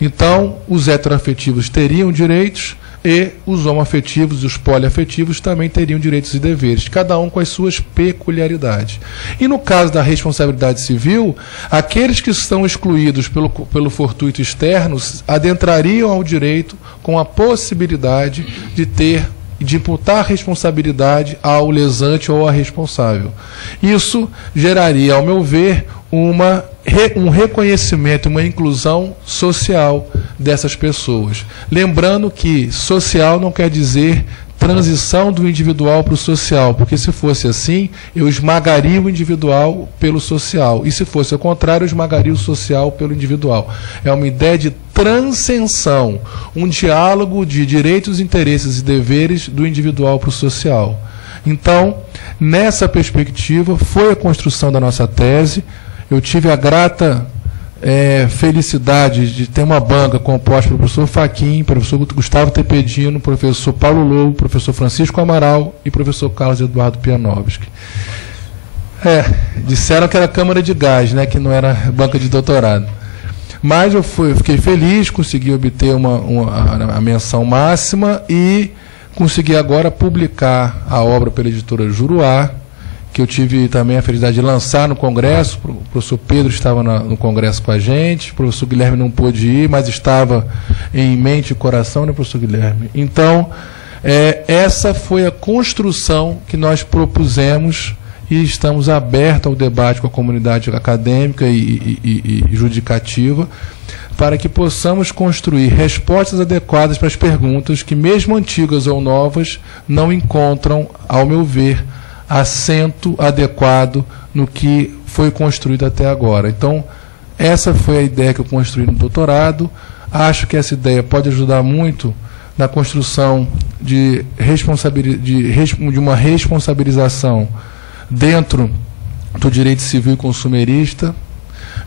Então, os heteroafetivos teriam direitos e os homoafetivos e os poliafetivos também teriam direitos e deveres, cada um com as suas peculiaridades. E no caso da responsabilidade civil, aqueles que estão excluídos pelo fortuito externo adentrariam ao direito com a possibilidade de imputar responsabilidade ao lesante ou ao responsável. Isso geraria, ao meu ver, um reconhecimento, uma inclusão social dessas pessoas. Lembrando que social não quer dizer transição do individual para o social, porque se fosse assim, eu esmagaria o individual pelo social, e se fosse ao contrário, eu esmagaria o social pelo individual. É uma ideia de transcensão, um diálogo de direitos, interesses e deveres do individual para o social. Então, nessa perspectiva, foi a construção da nossa tese. Eu tive a grata felicidade de ter uma banca composta pelo professor Fachin, professor Gustavo Tepedino, professor Paulo Lobo, professor Francisco Amaral e professor Carlos Eduardo Pianovski. Disseram que era Câmara de Gás, né, que não era banca de doutorado. Mas eu fiquei feliz, consegui obter a menção máxima e consegui agora publicar a obra pela editora Juruá, que eu tive também a felicidade de lançar no Congresso. O professor Pedro estava no Congresso com a gente, o professor Guilherme não pôde ir, mas estava em mente e coração, né, professor Guilherme? Então, essa foi a construção que nós propusemos e estamos abertos ao debate com a comunidade acadêmica e judicativa, para que possamos construir respostas adequadas para as perguntas que, mesmo antigas ou novas, não encontram, ao meu ver, assento adequado no que foi construído até agora. Então, essa foi a ideia que eu construí no doutorado. Acho que essa ideia pode ajudar muito na construção de uma responsabilização dentro do direito civil e consumerista,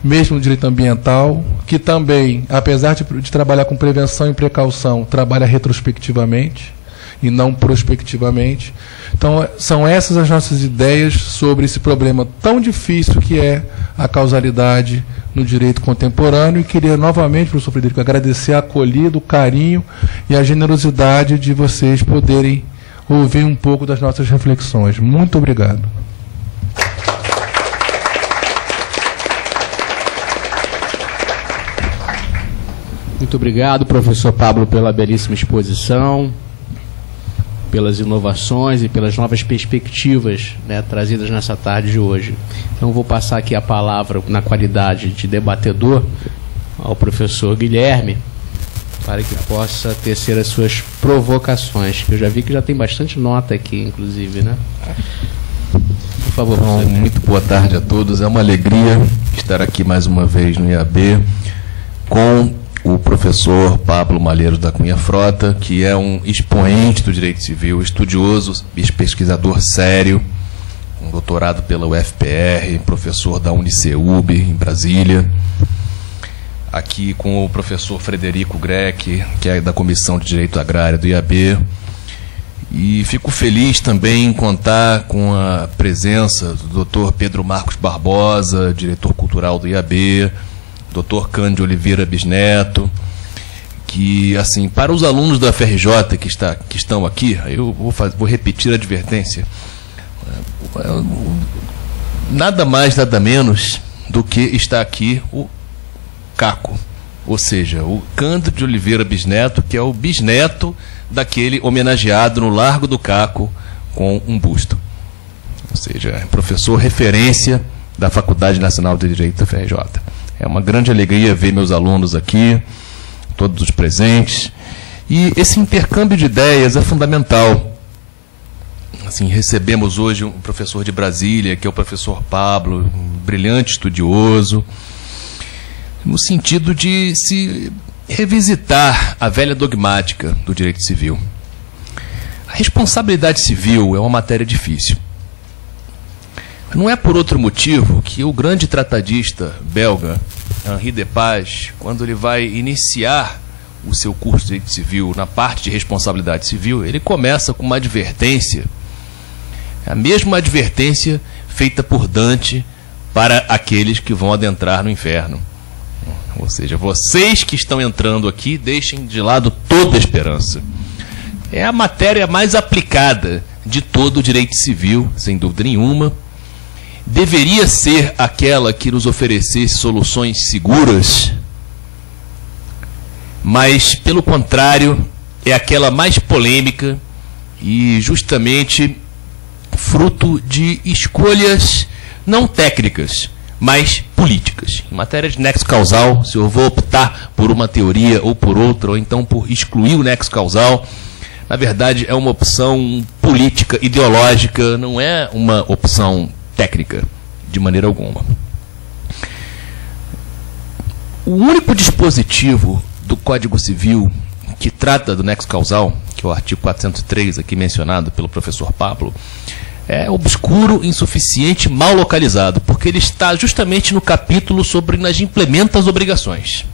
mesmo no direito ambiental, que também, apesar de trabalhar com prevenção e precaução, trabalha retrospectivamente e não prospectivamente. Então, são essas as nossas ideias sobre esse problema tão difícil que é a causalidade no direito contemporâneo, e queria novamente, professor Frederico, agradecer a acolhida, o carinho e a generosidade de vocês poderem ouvir um pouco das nossas reflexões. Muito obrigado. Muito obrigado, professor Pablo, pela belíssima exposição, pelas inovações e pelas novas perspectivas, né, trazidas nessa tarde de hoje. Então, vou passar aqui a palavra, na qualidade de debatedor, ao professor Guilherme, para que possa tecer as suas provocações, que eu já vi que já tem bastante nota aqui, inclusive, né? Por favor, professor. Muito boa tarde a todos. É uma alegria estar aqui mais uma vez no IAB com o professor Pablo Malheiros da Cunha Frota, que é um expoente do direito civil, estudioso, pesquisador sério, um doutorado pela UFPR, professor da Uniceub, em Brasília. Aqui com o professor Frederico Greck, que é da Comissão de Direito Agrário do IAB. E fico feliz também em contar com a presença do Dr. Pedro Marcos Barbosa, diretor cultural do IAB, Dr. Cândido Oliveira Bisneto, que, assim, para os alunos da FRJ que estão aqui, eu vou repetir a advertência, nada mais, nada menos do que está aqui o Caco, ou seja, o Cândido de Oliveira Bisneto, que é o bisneto daquele homenageado no Largo do Caco com um busto. Ou seja, é professor referência da Faculdade Nacional de Direito da FRJ. É uma grande alegria ver meus alunos aqui, todos os presentes. E esse intercâmbio de ideias é fundamental. Assim, recebemos hoje um professor de Brasília, que é o professor Pablo, um brilhante estudioso, no sentido de se revisitar a velha dogmática do direito civil. A responsabilidade civil é uma matéria difícil. A Não é por outro motivo que o grande tratadista belga, Henri Depage, quando ele vai iniciar o seu curso de direito civil na parte de responsabilidade civil, ele começa com uma advertência, a mesma advertência feita por Dante para aqueles que vão adentrar no inferno. Ou seja, vocês que estão entrando aqui, deixem de lado toda a esperança. É a matéria mais aplicada de todo o direito civil, sem dúvida nenhuma. Deveria ser aquela que nos oferecesse soluções seguras, mas, pelo contrário, é aquela mais polêmica e justamente fruto de escolhas não técnicas, mas políticas. Em matéria de nexo causal, se eu vou optar por uma teoria ou por outra, ou então por excluir o nexo causal, na verdade é uma opção política, ideológica, não é uma opção técnica, de maneira alguma. O único dispositivo do Código Civil que trata do nexo causal, que é o artigo 403, aqui mencionado pelo professor Pablo, é obscuro, insuficiente, mal localizado, porque ele está justamente no capítulo sobre inadimplemento das obrigações.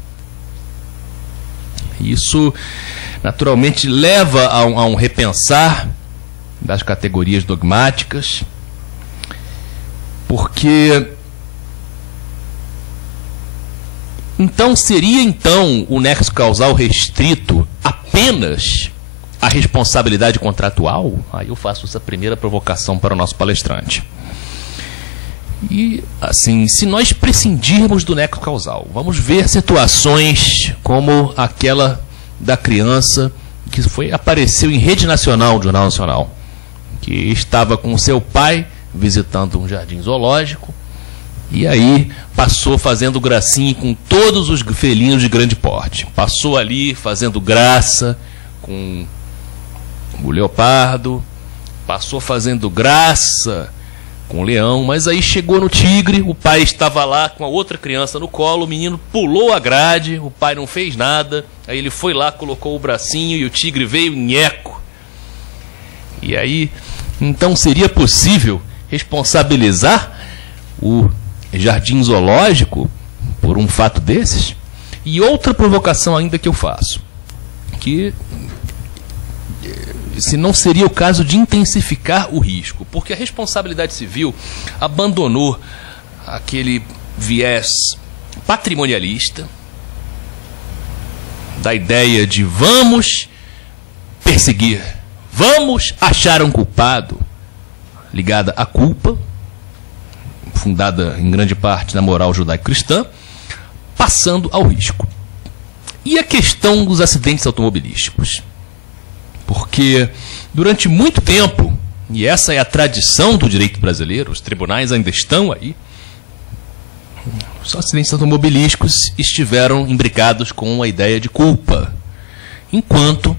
Isso, naturalmente, leva a um repensar das categorias dogmáticas, porque então seria o nexo causal restrito apenas à responsabilidade contratual? Aí eu faço essa primeira provocação para o nosso palestrante. E, assim, se nós prescindirmos do nexo causal, vamos ver situações como aquela da criança que apareceu em rede nacional, do Jornal Nacional, que estava com seu pai visitando um jardim zoológico, e aí passou fazendo gracinha com todos os felinos de grande porte. Passou ali fazendo graça com o leopardo, passou fazendo graça com o leão, mas aí chegou no tigre, o pai estava lá com a outra criança no colo, o menino pulou a grade, o pai não fez nada, aí ele foi lá, colocou o bracinho e o tigre veio nheco. E aí, então seria possível responsabilizar o jardim zoológico por um fato desses? E outra provocação ainda que eu faço, que se não seria o caso de intensificar o risco, porque a responsabilidade civil abandonou aquele viés patrimonialista da ideia de vamos perseguir, vamos achar um culpado, ligada à culpa, fundada em grande parte na moral judaico-cristã, passando ao risco. E a questão dos acidentes automobilísticos? Porque durante muito tempo, e essa é a tradição do direito brasileiro, os tribunais ainda estão aí, os acidentes automobilísticos estiveram imbricados com a ideia de culpa, enquanto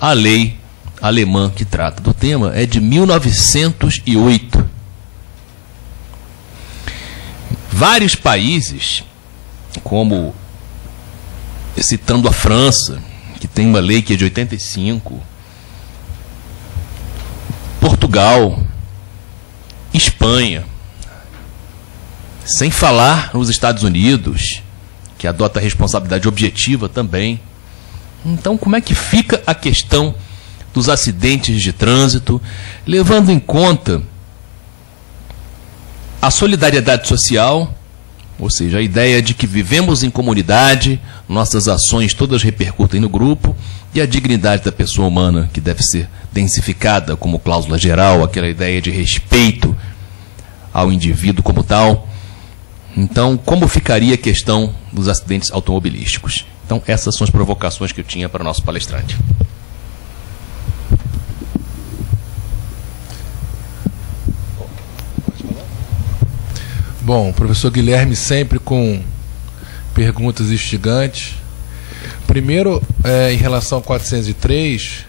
a lei alemã que trata do tema é de 1908. Vários países, como citando a França, que tem uma lei que é de 85, Portugal, Espanha, sem falar nos Estados Unidos, que adota a responsabilidade objetiva também. Então, como é que fica a questão dos acidentes de trânsito, levando em conta a solidariedade social, ou seja, a ideia de que vivemos em comunidade, nossas ações todas repercutem no grupo, e a dignidade da pessoa humana, que deve ser densificada como cláusula geral, aquela ideia de respeito ao indivíduo como tal. Então, como ficaria a questão dos acidentes automobilísticos? Então, essas são as provocações que eu tinha para o nosso palestrante. Bom, professor Guilherme sempre com perguntas instigantes. Primeiro, em relação ao 403,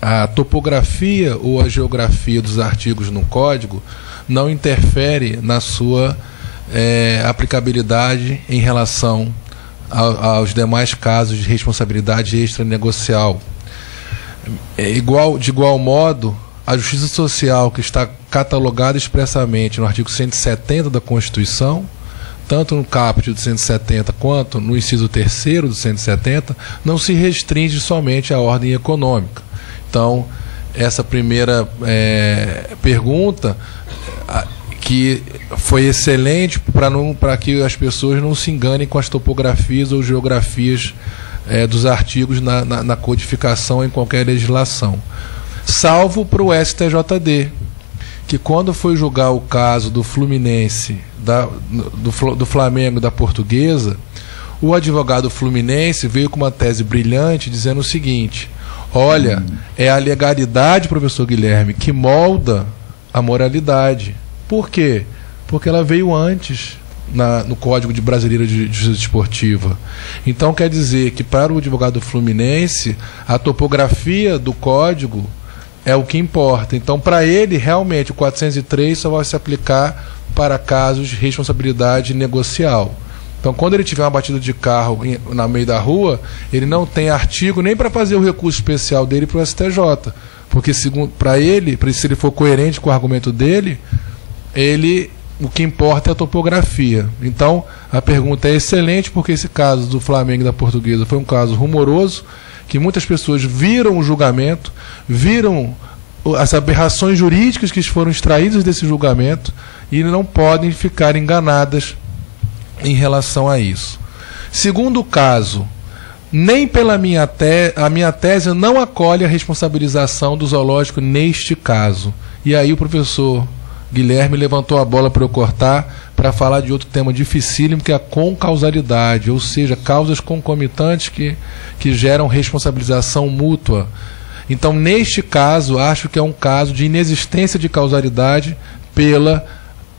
a topografia ou a geografia dos artigos no código não interfere na sua aplicabilidade em relação aos demais casos de responsabilidade extranegocial. De igual modo, a justiça social que está catalogada expressamente no artigo 170 da Constituição, tanto no caput do 170 quanto no inciso 3º do 170, não se restringe somente à ordem econômica. Então, essa primeira pergunta, que foi excelente para que as pessoas não se enganem com as topografias ou geografias dos artigos na codificação em qualquer legislação. Salvo para o STJD, que quando foi julgar o caso do Fluminense, do Flamengo e da Portuguesa, o advogado fluminense veio com uma tese brilhante dizendo o seguinte: olha, é a legalidade, professor Guilherme, que molda a moralidade. Por quê? Porque ela veio antes no Código Brasileiro de Justiça Desportiva. Então quer dizer que para o advogado fluminense a topografia do código é o que importa. Então, para ele, realmente, o 403 só vai se aplicar para casos de responsabilidade negocial. Então, quando ele tiver uma batida de carro no meio da rua, ele não tem artigo nem para fazer o recurso especial dele para o STJ. Porque, para ele, se ele for coerente com o argumento dele, o que importa é a topografia. Então, a pergunta é excelente, porque esse caso do Flamengo e da Portuguesa foi um caso rumoroso, que muitas pessoas viram o julgamento, viram as aberrações jurídicas que foram extraídas desse julgamento e não podem ficar enganadas em relação a isso. Segundo caso, nem pela a minha tese não acolhe a responsabilização do zoológico neste caso. E aí o professor Guilherme levantou a bola para eu cortar para falar de outro tema dificílimo, que é a concausalidade, ou seja, causas concomitantes que geram responsabilização mútua. Então, neste caso, acho que é um caso de inexistência de causalidade pelo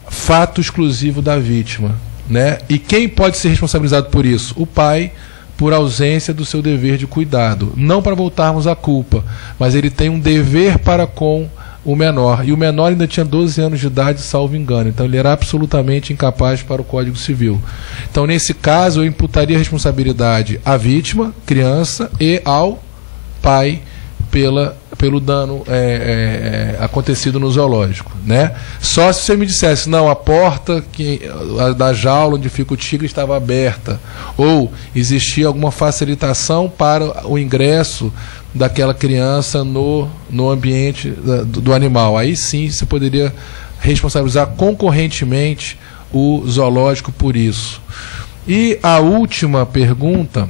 fato exclusivo da vítima, né? E quem pode ser responsabilizado por isso? O pai, por ausência do seu dever de cuidado. Não para voltarmos à culpa, mas ele tem um dever para com o menor. E o menor ainda tinha 12 anos de idade, salvo engano. Então, ele era absolutamente incapaz para o Código Civil. Então, nesse caso, eu imputaria a responsabilidade à vítima, criança, e ao pai pelo dano acontecido no zoológico, né? Só se você me dissesse, não, a porta da jaula onde fica o tigre estava aberta, ou existia alguma facilitação para o ingresso daquela criança no ambiente do animal. Aí sim você poderia responsabilizar concorrentemente o zoológico por isso. E a última pergunta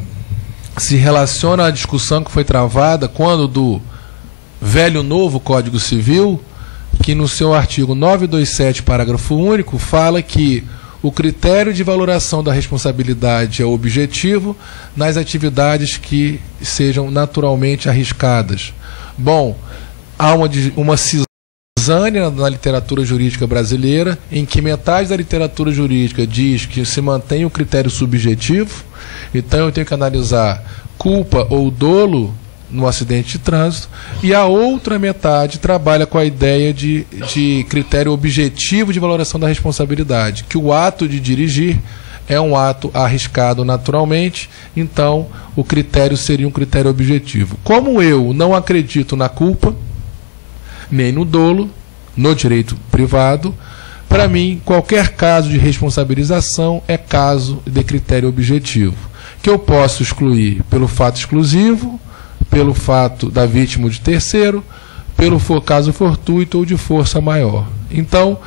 se relaciona à discussão que foi travada quando do velho novo Código Civil, que no seu artigo 927, parágrafo único, fala que o critério de valoração da responsabilidade é objetivo nas atividades que sejam naturalmente arriscadas. Bom, há uma cisânia na literatura jurídica brasileira, em que metade da literatura jurídica diz que se mantém o critério subjetivo. Então eu tenho que analisar culpa ou dolo no acidente de trânsito, e a outra metade trabalha com a ideia de critério objetivo de valoração da responsabilidade, que o ato de dirigir é um ato arriscado naturalmente, então o critério seria um critério objetivo. Como eu não acredito na culpa, nem no dolo, no direito privado, para mim, qualquer caso de responsabilização é caso de critério objetivo, que eu posso excluir pelo fato exclusivo, pelo fato da vítima de terceiro, pelo caso fortuito ou de força maior. Então,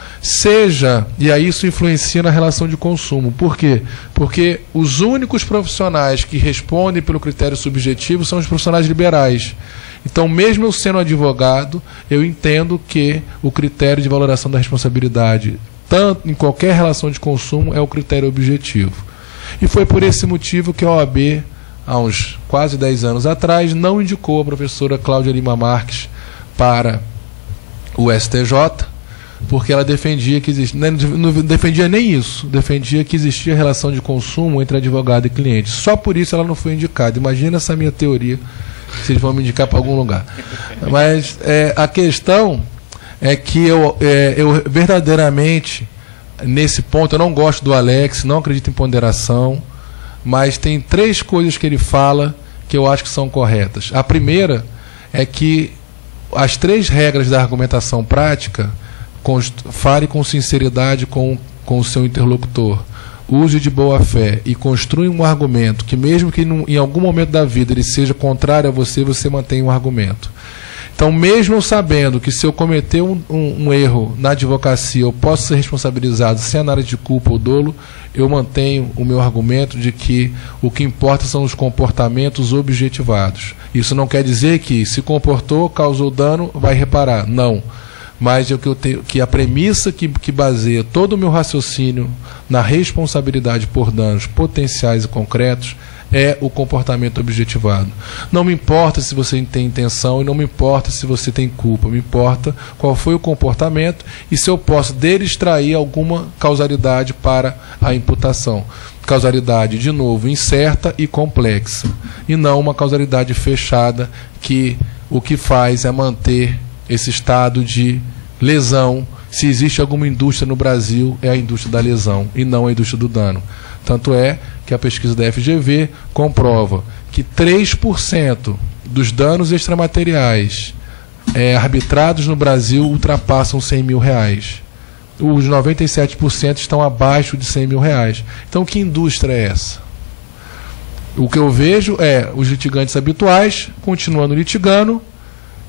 e aí isso influencia na relação de consumo. Por quê? Porque os únicos profissionais que respondem pelo critério subjetivo são os profissionais liberais. Então, mesmo eu sendo advogado, eu entendo que o critério de valoração da responsabilidade, tanto em qualquer relação de consumo, é o critério objetivo. E foi por esse motivo que a OAB, há uns quase 10 anos atrás, não indicou a professora Cláudia Lima Marques para o STJ, porque ela defendia que existia, não defendia nem isso, defendia que existia relação de consumo entre advogado e cliente. Só por isso ela não foi indicada. Imagina essa minha teoria, se eles vão me indicar para algum lugar. Mas a questão é que eu verdadeiramente, nesse ponto, eu não gosto do Alex, não acredito em ponderação, mas tem 3 coisas que ele fala que eu acho que são corretas. A primeira é que as 3 regras da argumentação prática fale com sinceridade com o seu interlocutor, use de boa fé e construa um argumento que, mesmo que em algum momento da vida ele seja contrário a você, você mantém um argumento. Então, mesmo eu sabendo que se eu cometer um erro na advocacia, eu posso ser responsabilizado sem análise de culpa ou dolo, eu mantenho o meu argumento de que o que importa são os comportamentos objetivados. Isso não quer dizer que se comportou, causou dano, vai reparar. Não. Mas que a premissa que baseia todo o meu raciocínio na responsabilidade por danos potenciais e concretos é o comportamento objetivado. Não me importa se você tem intenção e não me importa se você tem culpa, me importa qual foi o comportamento e se eu posso dele extrair alguma causalidade para a imputação. Causalidade, de novo, incerta e complexa, e não uma causalidade fechada que o que faz é manter esse estado de lesão. Se existe alguma indústria no Brasil, é a indústria da lesão e não a indústria do dano. Tanto é que a pesquisa da FGV comprova que 3% dos danos extramateriais arbitrados no Brasil ultrapassam R$100 mil. Os 97% estão abaixo de R$100 mil. Então, que indústria é essa? O que eu vejo é os litigantes habituais continuando litigando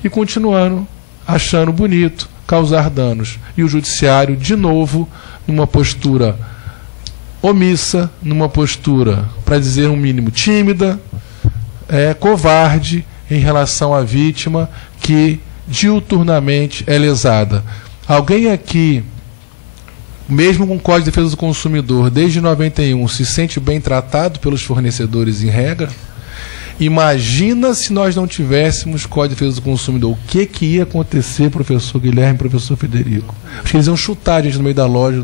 e continuando achando bonito causar danos. E o judiciário, de novo, numa postura omissa, numa postura, para dizer um mínimo, tímida, covarde em relação à vítima que diuturnamente é lesada. Alguém aqui, mesmo com o Código de Defesa do Consumidor, desde 91, se sente bem tratado pelos fornecedores em regra? Imagina se nós não tivéssemos Código de Defesa do Consumidor. O que ia acontecer, professor Guilherme e professor Federico? Acho que eles iam chutar a gente no meio da loja,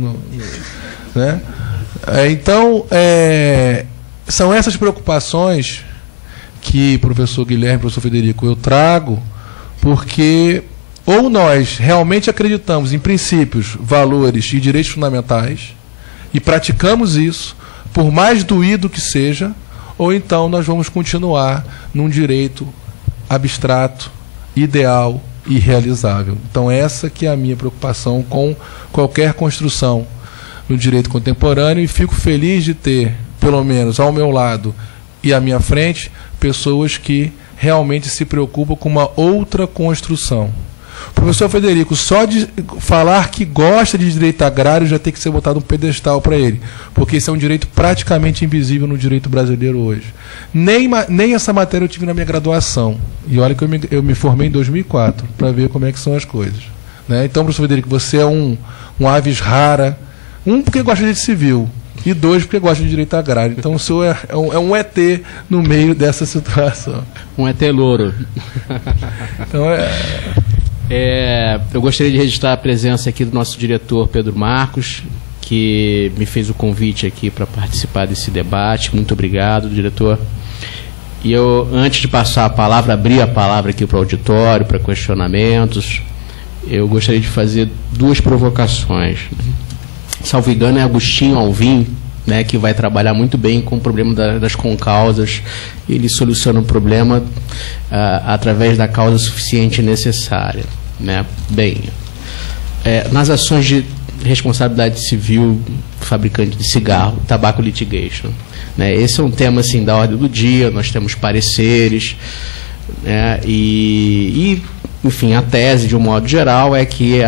né? Então, são essas preocupações que, professor Guilherme e professor Federico, eu trago, porque ou nós realmente acreditamos em princípios, valores e direitos fundamentais e praticamos isso, por mais doído que seja, ou então nós vamos continuar num direito abstrato, ideal e realizável. Então, essa que é a minha preocupação com qualquer construção no direito contemporâneo, e fico feliz de ter, pelo menos ao meu lado e à minha frente, pessoas que realmente se preocupam com uma outra construção. Professor Federico, só de falar que gosta de direito agrário já tem que ser botado um pedestal para ele, porque isso é um direito praticamente invisível no direito brasileiro hoje. Nem essa matéria eu tive na minha graduação, e olha que eu me formei em 2004, para ver como é que são as coisas, né? Então, professor Federico, você é um avis rara, porque gosta de direito civil, e 2, porque gosta de direito agrário. Então, o senhor é um ET no meio dessa situação. Um ET louro. Então, eu gostaria de registrar a presença aqui do nosso diretor, Pedro Marcos, que me fez o convite aqui para participar desse debate. Muito obrigado, diretor. E eu, antes de passar a palavra, abrir a palavra aqui para o auditório, para questionamentos, eu gostaria de fazer 2 provocações. Salvo engano, é Agostinho Alvim, né, que vai trabalhar muito bem com o problema das concausas. Ele soluciona o problema através da causa suficiente e necessária, né? Bem, nas ações de responsabilidade civil, fabricante de cigarro, tabaco litigation, né? Esse é um tema assim da ordem do dia. Nós temos pareceres, né? Enfim, a tese de um modo geral é que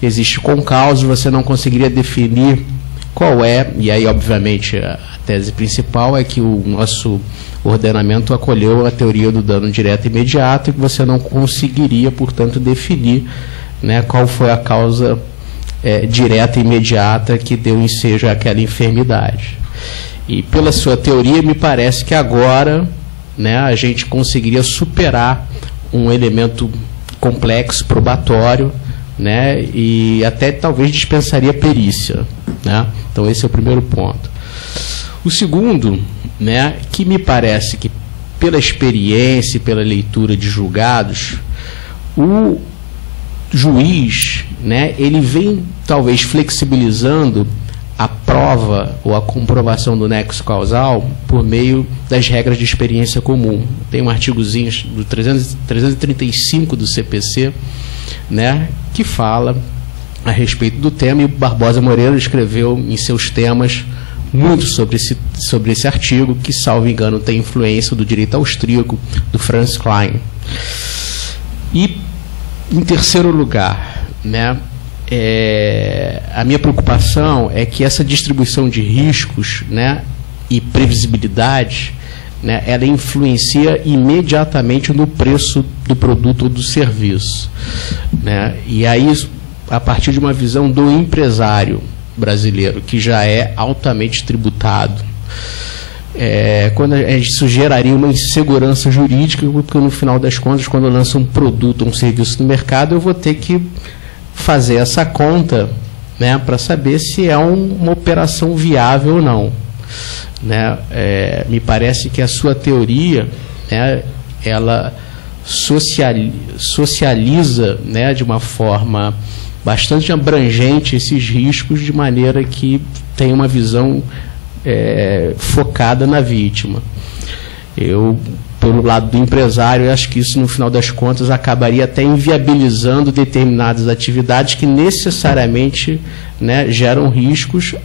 existe concausa, você não conseguiria definir qual é, e aí obviamente a tese principal é que o nosso ordenamento acolheu a teoria do dano direto e imediato, e que você não conseguiria, portanto, definir, né, qual foi a causa direta e imediata que deu ensejo àquela enfermidade. E pela sua teoria, me parece que agora, né, a gente conseguiria superar um elemento complexo, probatório, né, e até talvez dispensaria perícia, né? Então, esse é o primeiro ponto. O segundo, né, que me parece que, pela experiência e pela leitura de julgados, o juiz, né, ele vem talvez flexibilizando a prova ou a comprovação do nexo causal por meio das regras de experiência comum. Tem um artigozinho do 335 do CPC, né, que fala a respeito do tema, e Barbosa Moreira escreveu em seus temas muito sobre esse artigo, que, salvo engano, tem influência do direito austríaco, do Franz Klein. E, em terceiro lugar, né, a minha preocupação é que essa distribuição de riscos, né, e previsibilidade, né, ela influencia imediatamente no preço do produto ou do serviço, né? E aí, a partir de uma visão do empresário brasileiro, que já é altamente tributado, quando isso geraria uma insegurança jurídica, porque no final das contas, quando eu lanço um produto ou um serviço no mercado, eu vou ter que fazer essa conta, né, para saber se é uma operação viável ou não, né? Me parece que a sua teoria, né, ela socializa, né, de uma forma bastante abrangente esses riscos, de maneira que tem uma visão focada na vítima. Eu, pelo lado do empresário, acho que isso, no final das contas, acabaria até inviabilizando determinadas atividades que necessariamente, né, geram riscos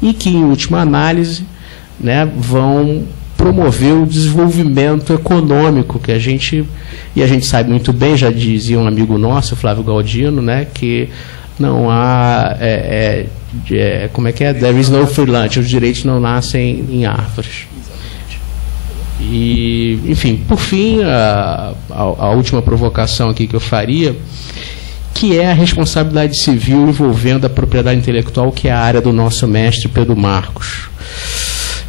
e que, em última análise, né, vão promover o desenvolvimento econômico que a gente sabe muito bem, já dizia um amigo nosso, Flávio Galdino, né, que não há como é que é? There is no free lunch, os direitos não nascem em árvores. E, enfim, por fim, a última provocação aqui que eu faria, que é a responsabilidade civil envolvendo a propriedade intelectual, que é a área do nosso mestre Pedro Marcos.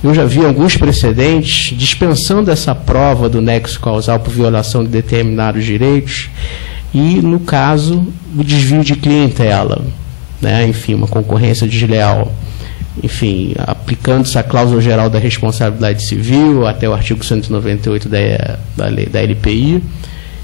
Eu já vi alguns precedentes dispensando essa prova do nexo causal por violação de determinados direitos e, no caso, o desvio de clientela, né? Enfim, uma concorrência desleal. Enfim, aplicando-se a cláusula geral da responsabilidade civil até o artigo 198 da LPI,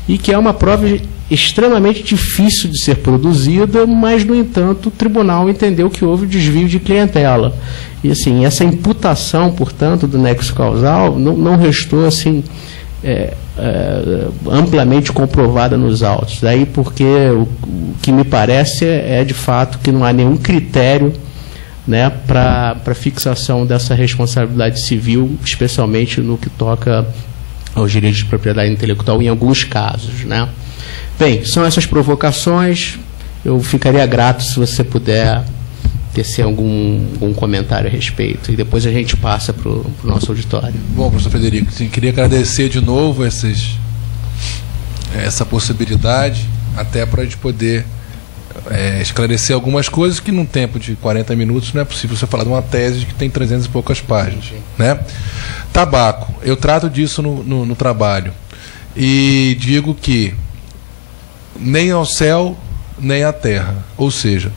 e que é uma prova extremamente difícil de ser produzida, mas, no entanto, o tribunal entendeu que houve desvio de clientela. E, assim, essa imputação, portanto, do nexo causal não restou, assim, amplamente comprovada nos autos. Daí porque o que me parece de fato, que não há nenhum critério, né, para fixação dessa responsabilidade civil, especialmente no que toca aos direitos de propriedade intelectual, em alguns casos, né? Bem, são essas provocações. Eu ficaria grato se você puder tecer algum comentário a respeito, e depois a gente passa para o nosso auditório. Bom, professor Frederico, sim, queria agradecer de novo essa possibilidade, até para a gente poder esclarecer algumas coisas que, num tempo de 40 minutos, não é possível você falar de uma tese que tem 300 e poucas páginas, né? Tabaco, eu trato disso no trabalho, e digo que nem ao céu, nem à terra, ou seja,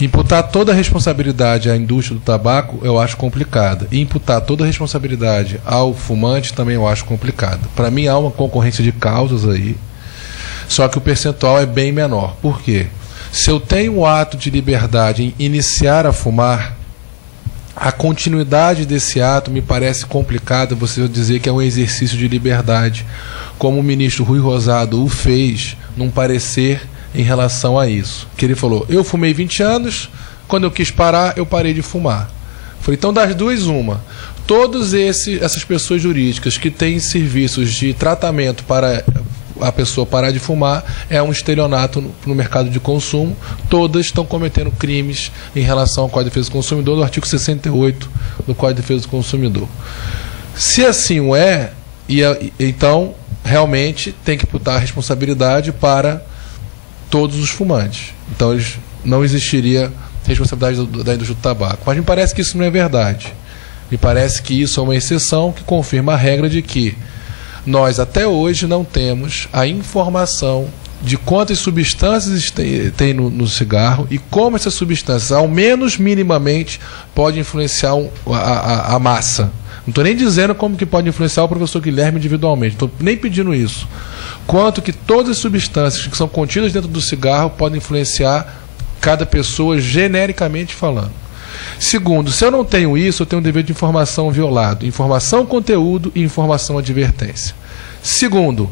imputar toda a responsabilidade à indústria do tabaco eu acho complicada. E imputar toda a responsabilidade ao fumante também eu acho complicado. Para mim há uma concorrência de causas aí, só que o percentual é bem menor. Por quê? Se eu tenho o ato de liberdade em iniciar a fumar, a continuidade desse ato me parece complicada você dizer que é um exercício de liberdade, como o ministro Rui Rosado o fez num parecer em relação a isso, que ele falou: eu fumei 20 anos, quando eu quis parar, eu parei de fumar. Falei, então, das duas, uma. Todas essas pessoas jurídicas que têm serviços de tratamento para a pessoa parar de fumar, é um estelionato no mercado de consumo, todas estão cometendo crimes em relação ao Código de Defesa do Consumidor, do artigo 68 do Código de Defesa do Consumidor. Se assim é, então, realmente tem que imputar a responsabilidade para todos os fumantes. Então, não existiria responsabilidade da indústria do tabaco. Mas me parece que isso não é verdade. Me parece que isso é uma exceção que confirma a regra de que nós, até hoje, não temos a informação de quantas substâncias tem no cigarro e como essas substâncias, ao menos minimamente, podem influenciar a massa. Não estou nem dizendo como que pode influenciar o professor Guilherme individualmente. Não estou nem pedindo isso. Quanto que todas as substâncias que são contidas dentro do cigarro podem influenciar cada pessoa genericamente falando. Segundo, se eu não tenho isso, eu tenho um dever de informação violado. Informação conteúdo e informação advertência. Segundo,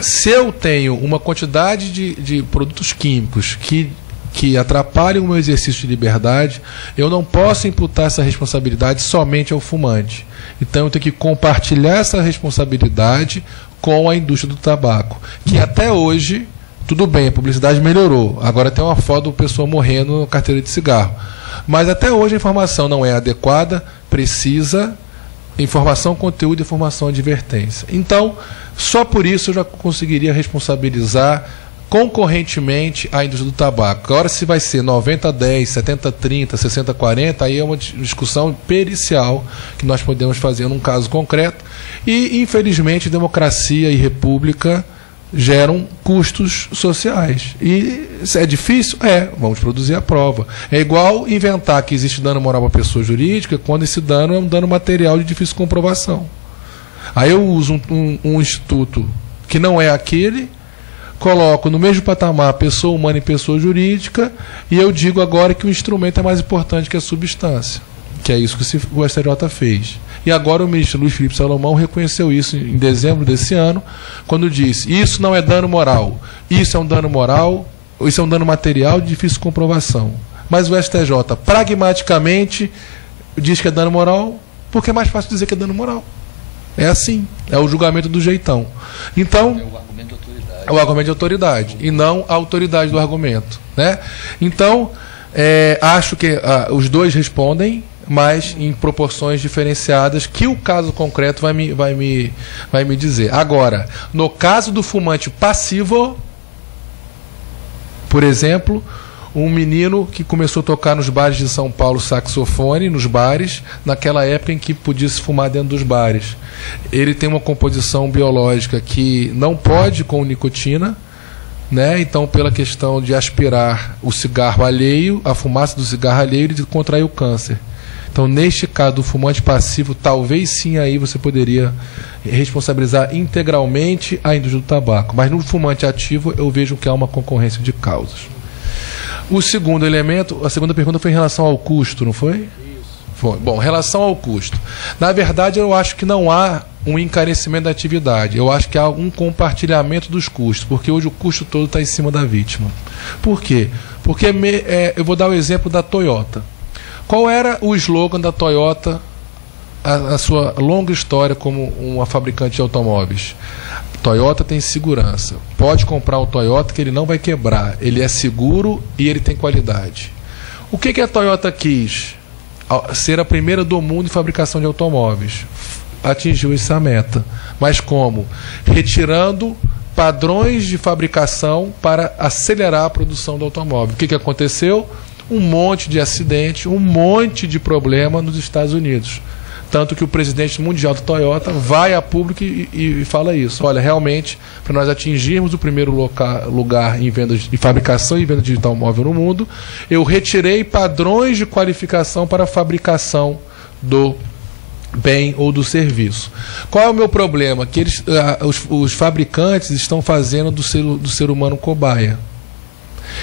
se eu tenho uma quantidade de produtos químicos que que atrapalham o meu exercício de liberdade, eu não posso imputar essa responsabilidade somente ao fumante. Então eu tenho que compartilhar essa responsabilidade com a indústria do tabaco, que até hoje, tudo bem, a publicidade melhorou, agora tem uma foto da pessoa morrendo na carteira de cigarro. Mas até hoje a informação não é adequada, precisa informação, conteúdo, informação, advertência. Então, só por isso eu já conseguiria responsabilizar concorrentemente a indústria do tabaco. Agora, se vai ser 90-10, 70-30, 60-40, aí é uma discussão pericial que nós podemos fazer num caso concreto. E, infelizmente, democracia e república geram custos sociais. E é difícil? Vamos produzir a prova. É igual inventar que existe dano moral para a pessoa jurídica quando esse dano é um dano material de difícil comprovação. Aí eu uso um instituto que não é aquele, coloco no mesmo patamar pessoa humana e pessoa jurídica, e eu digo agora que o instrumento é mais importante que a substância, que é isso que o STJ fez. E agora o ministro Luiz Felipe Salomão reconheceu isso em dezembro desse ano, quando disse: isso não é dano moral, isso é um dano moral, isso é um dano material de difícil comprovação. Mas o STJ pragmaticamente diz que é dano moral, porque é mais fácil dizer que é dano moral. É assim, é o julgamento do jeitão. Então, é o argumento de autoridade, e não a autoridade do argumento, né? Então, acho que os dois respondem, mas em proporções diferenciadas, que o caso concreto vai me dizer. Agora, no caso do fumante passivo, por exemplo, um menino que começou a tocar nos bares de São Paulo saxofone, nos bares, naquela época em que podia se fumar dentro dos bares. Ele tem uma composição biológica que não pode com nicotina, né? Então, pela questão de aspirar o cigarro alheio, a fumaça do cigarro alheio, ele contrai o câncer. Então, neste caso do fumante passivo, talvez sim aí você poderia responsabilizar integralmente a indústria do tabaco. Mas no fumante ativo eu vejo que há uma concorrência de causas. O segundo elemento, a segunda pergunta foi em relação ao custo, não foi? Isso. Foi. Bom, em relação ao custo. Na verdade, eu acho que não há um encarecimento da atividade. Eu acho que há um compartilhamento dos custos, porque hoje o custo todo está em cima da vítima. Por quê? Porque eu vou dar o exemplo da Toyota. Qual era o slogan da Toyota, a sua longa história como uma fabricante de automóveis? Toyota tem segurança. Pode comprar um Toyota que ele não vai quebrar. Ele é seguro e ele tem qualidade. O que a Toyota quis? Ser a primeira do mundo em fabricação de automóveis. Atingiu essa meta. Mas como? Retirando padrões de fabricação para acelerar a produção do automóvel. O que aconteceu? Um monte de acidente, um monte de problema nos Estados Unidos. Tanto que o presidente mundial da Toyota vai a público e fala isso. Olha, realmente, para nós atingirmos o primeiro lugar em vendas, em fabricação e venda de automóvel no mundo, eu retirei padrões de qualificação para a fabricação do bem ou do serviço. Qual é o meu problema? Que os fabricantes estão fazendo do ser humano cobaia.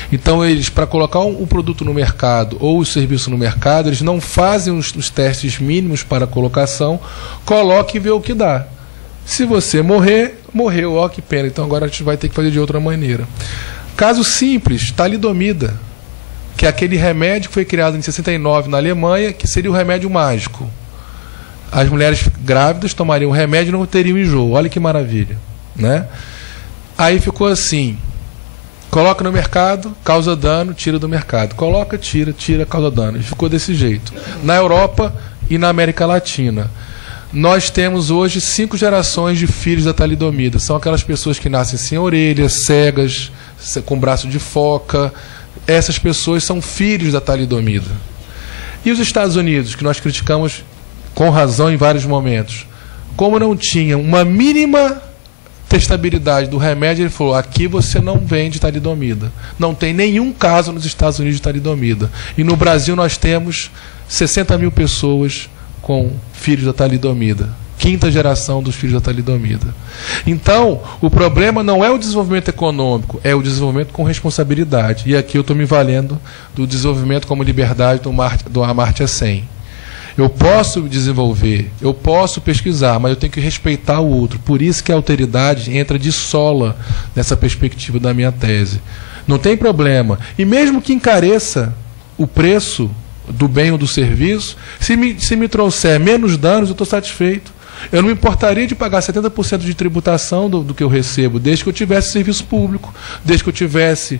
Então, eles, para colocar um produto no mercado ou o serviço no mercado, eles não fazem os testes mínimos para a colocação, coloque e vê o que dá. Se você morrer, morreu, ó, que pena. Então, agora a gente vai ter que fazer de outra maneira. Caso simples, talidomida, que é aquele remédio que foi criado em 69 na Alemanha, que seria o remédio mágico. As mulheres grávidas tomariam o remédio e não teriam enjoo. Olha que maravilha, né? Aí ficou assim: coloca no mercado, causa dano, tira do mercado. Coloca, tira, causa dano. E ficou desse jeito. Na Europa e na América Latina, nós temos hoje 5 gerações de filhos da talidomida. São aquelas pessoas que nascem sem orelhas, cegas, com braço de foca. Essas pessoas são filhos da talidomida. E os Estados Unidos, que nós criticamos com razão em vários momentos, como não tinha uma mínima testabilidade do remédio, ele falou: aqui você não vende talidomida. Não tem nenhum caso nos Estados Unidos de talidomida. E no Brasil nós temos 60 mil pessoas com filhos da talidomida. 5ª geração dos filhos da talidomida. Então, o problema não é o desenvolvimento econômico, é o desenvolvimento com responsabilidade. E aqui eu estou me valendo do desenvolvimento como liberdade do Amartya Sen. Eu posso desenvolver, eu posso pesquisar, mas eu tenho que respeitar o outro. Por isso que a alteridade entra de sola nessa perspectiva da minha tese. Não tem problema. E mesmo que encareça o preço do bem ou do serviço, se me trouxer menos danos, eu estou satisfeito. Eu não me importaria de pagar 70% de tributação do que eu recebo, desde que eu tivesse serviço público, desde que eu tivesse,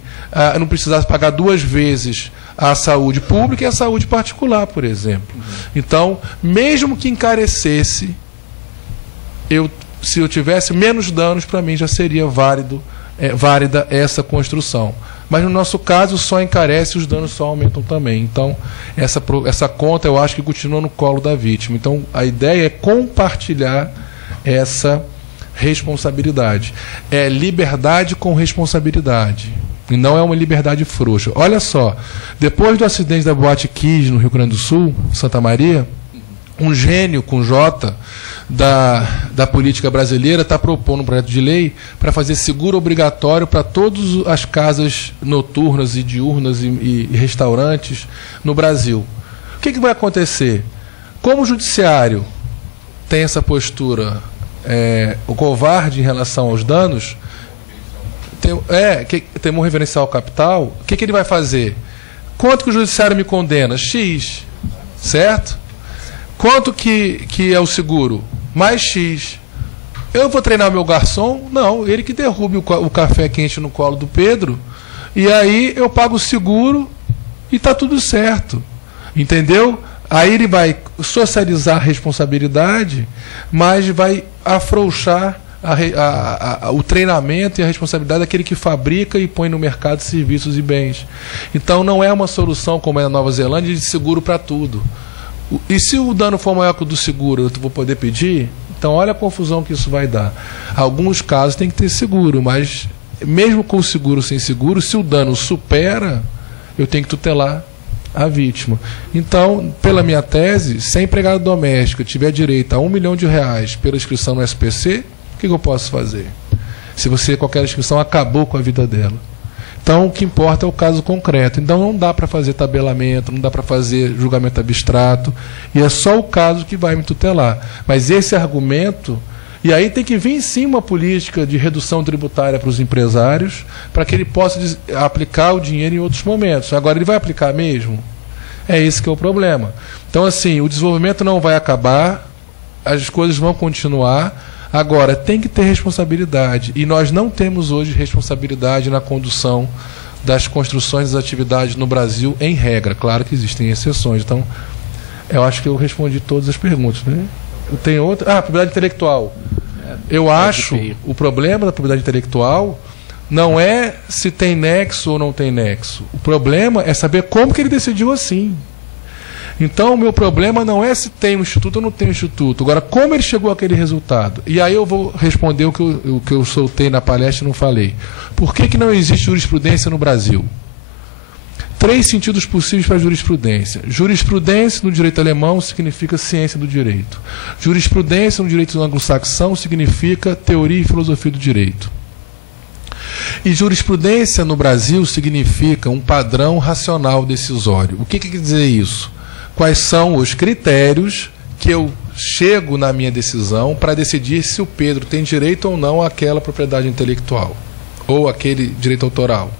eu não precisasse pagar 2 vezes a saúde pública e a saúde particular, por exemplo. Então, mesmo que encarecesse, se eu tivesse menos danos, para mim já seria válida essa construção. Mas no nosso caso só encarece, os danos só aumentam também. Então, essa conta eu acho que continua no colo da vítima. Então, a ideia é compartilhar essa responsabilidade. É liberdade com responsabilidade. E não é uma liberdade frouxa. Olha só, depois do acidente da Boate Kiss no Rio Grande do Sul, Santa Maria, um gênio com J da política brasileira está propondo um projeto de lei para fazer seguro obrigatório para todas as casas noturnas e diurnas e restaurantes no Brasil. O que vai acontecer? Como o judiciário tem essa postura covarde em relação aos danos, tem um referencial capital, o que ele vai fazer? Quanto que o judiciário me condena? X, certo? Quanto que é o seguro? Mais X. Eu vou treinar o meu garçom? Não, ele que derrube o café quente no colo do Pedro, e aí eu pago o seguro e está tudo certo. Entendeu? Aí ele vai socializar a responsabilidade, mas vai afrouxar o treinamento e a responsabilidade daquele que fabrica e põe no mercado serviços e bens. Então não é uma solução, como é na Nova Zelândia, de seguro para tudo. E se o dano for maior que o do seguro, eu vou poder pedir? Então, olha a confusão que isso vai dar. Alguns casos tem que ter seguro, mas mesmo com seguro, sem seguro, se o dano supera, eu tenho que tutelar a vítima. Então, pela minha tese, se a empregada doméstica tiver direito a R$1 milhão pela inscrição no SPC, o que eu posso fazer? Se qualquer inscrição acabou com a vida dela. Então, o que importa é o caso concreto. Então, não dá para fazer tabelamento, não dá para fazer julgamento abstrato, e é só o caso que vai me tutelar. Mas esse argumento... E aí tem que vir, sim, uma política de redução tributária para os empresários, para que ele possa aplicar o dinheiro em outros momentos. Agora, ele vai aplicar mesmo? É esse que é o problema. Então, assim, o desenvolvimento não vai acabar, as coisas vão continuar. Agora, tem que ter responsabilidade. E nós não temos hoje responsabilidade na condução das construções das atividades no Brasil, em regra. Claro que existem exceções. Então, eu acho que eu respondi todas as perguntas, né? Tem outra? Propriedade intelectual. Eu acho o problema da propriedade intelectual não é se tem nexo ou não tem nexo. O problema é saber como que ele decidiu assim. Então, o meu problema não é se tem um instituto ou não tem um instituto. Agora, como ele chegou àquele resultado? E aí eu vou responder o que eu soltei na palestra e não falei. Por que não existe jurisprudência no Brasil? 3 sentidos possíveis para a jurisprudência. Jurisprudência no direito alemão significa ciência do direito. Jurisprudência no direito anglo-saxão significa teoria e filosofia do direito. E jurisprudência no Brasil significa um padrão racional decisório. O que quer dizer isso? Quais são os critérios que eu chego na minha decisão para decidir se o Pedro tem direito ou não àquela propriedade intelectual ou aquele direito autoral?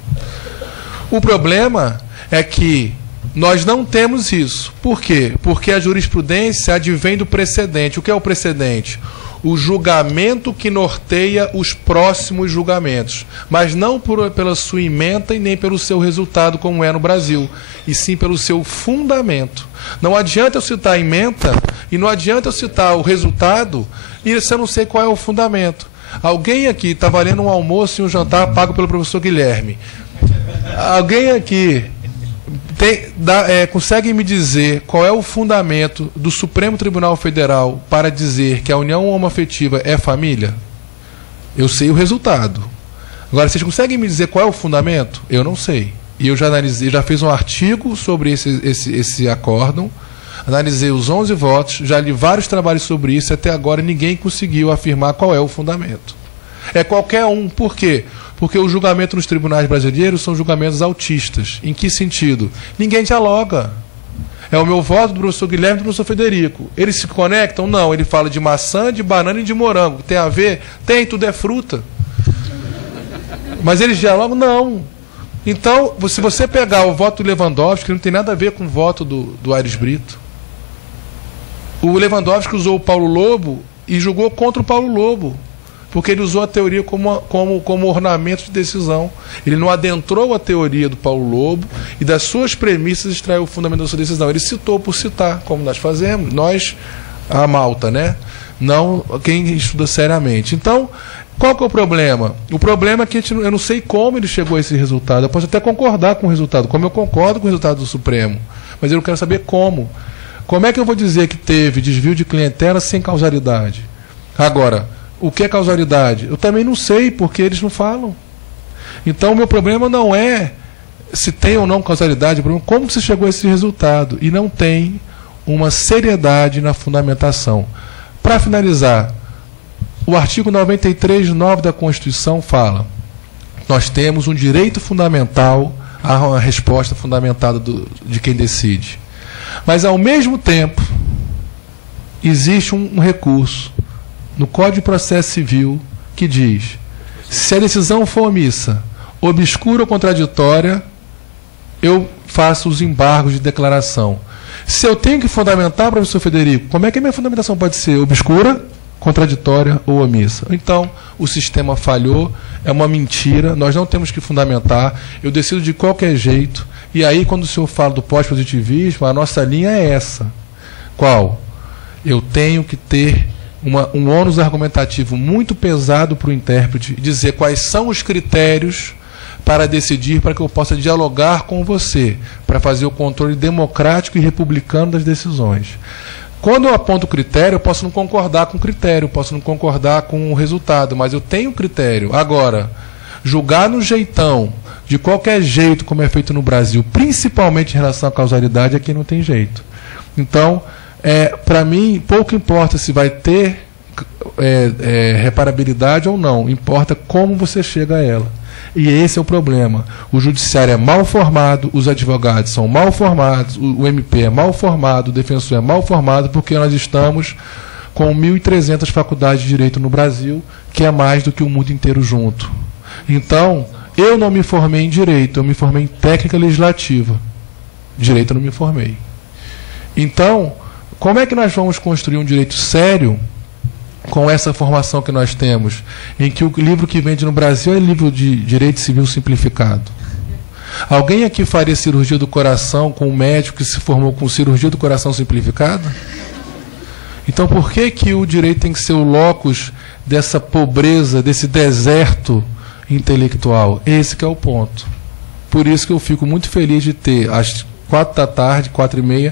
O problema é que nós não temos isso. Por quê? Porque a jurisprudência advém do precedente. O que é o precedente? O julgamento que norteia os próximos julgamentos, mas não pela sua ementa e nem pelo seu resultado, como é no Brasil, e sim pelo seu fundamento. Não adianta eu citar a ementa e não adianta eu citar o resultado e se eu não sei qual é o fundamento. Alguém aqui está valendo um almoço e um jantar pago pelo professor Guilherme. Alguém aqui consegue me dizer qual é o fundamento do Supremo Tribunal Federal para dizer que a união homoafetiva é família? Eu sei o resultado. Agora, vocês conseguem me dizer qual é o fundamento? Eu não sei. E eu já analisei, já fiz um artigo sobre esse acórdão, analisei os 11 votos, já li vários trabalhos sobre isso, e até agora ninguém conseguiu afirmar qual é o fundamento. É qualquer um. Por quê? Porque o julgamento nos tribunais brasileiros são julgamentos autistas. Em que sentido? Ninguém dialoga. É o meu voto do professor Guilherme e do professor Federico. Eles se conectam? Não. Ele fala de maçã, de banana e de morango. Tem a ver? Tem, tudo é fruta. Mas eles dialogam? Não. Então, se você pegar o voto do Lewandowski, que não tem nada a ver com o voto do Aires Brito. O Lewandowski usou o Paulo Lobo e julgou contra o Paulo Lobo, porque ele usou a teoria como ornamento de decisão. Ele não adentrou a teoria do Paulo Lobo e das suas premissas extraiu o fundamento da sua decisão. Ele citou por citar, como nós fazemos, nós, a malta, né? Não quem estuda seriamente. Então, qual que é o problema? O problema é que eu não sei como ele chegou a esse resultado. Eu posso até concordar com o resultado, como eu concordo com o resultado do Supremo, mas eu não quero saber como. Como é que eu vou dizer que teve desvio de clientela sem causalidade? Agora, o que é causalidade? Eu também não sei, porque eles não falam. Então, o meu problema não é se tem ou não causalidade, o problema é como se chegou a esse resultado. E não tem uma seriedade na fundamentação. Para finalizar, o artigo 93(9) da Constituição fala: nós temos um direito fundamental a uma resposta fundamentada de quem decide. Mas, ao mesmo tempo, existe um recurso no Código de Processo Civil que diz: se a decisão for omissa, obscura ou contraditória, eu faço os embargos de declaração. Se eu tenho que fundamentar, professor Federico, como é que a minha fundamentação pode ser obscura, contraditória ou omissa? Então, o sistema falhou, é uma mentira, nós não temos que fundamentar, eu decido de qualquer jeito. E aí, quando o senhor fala do pós-positivismo, a nossa linha é essa. Qual? Eu tenho que ter um ônus argumentativo muito pesado para o intérprete, dizer quais são os critérios para decidir, para que eu possa dialogar com você, para fazer o controle democrático e republicano das decisões. Quando eu aponto o critério, eu posso não concordar com o critério, posso não concordar com o resultado, mas eu tenho critério. Agora, julgar no jeitão, de qualquer jeito, como é feito no Brasil, principalmente em relação à causalidade, aqui não tem jeito. Então, para mim, pouco importa se vai ter reparabilidade ou não, importa como você chega a ela. E esse é o problema. O judiciário é mal formado, os advogados são mal formados, o MP é mal formado, o defensor é mal formado, porque nós estamos com 1.300 faculdades de direito no Brasil, que é mais do que o mundo inteiro junto. Então, eu não me formei em direito, eu me formei em técnica legislativa. Direito eu não me formei. Então, como é que nós vamos construir um direito sério com essa formação que nós temos, em que o livro que vende no Brasil é livro de direito civil simplificado? Alguém aqui faria cirurgia do coração com um médico que se formou com cirurgia do coração simplificada? Então, por que o direito tem que ser o locus dessa pobreza, desse deserto intelectual? Esse que é o ponto. Por isso que eu fico muito feliz de ter, às 4 da tarde, 4h30,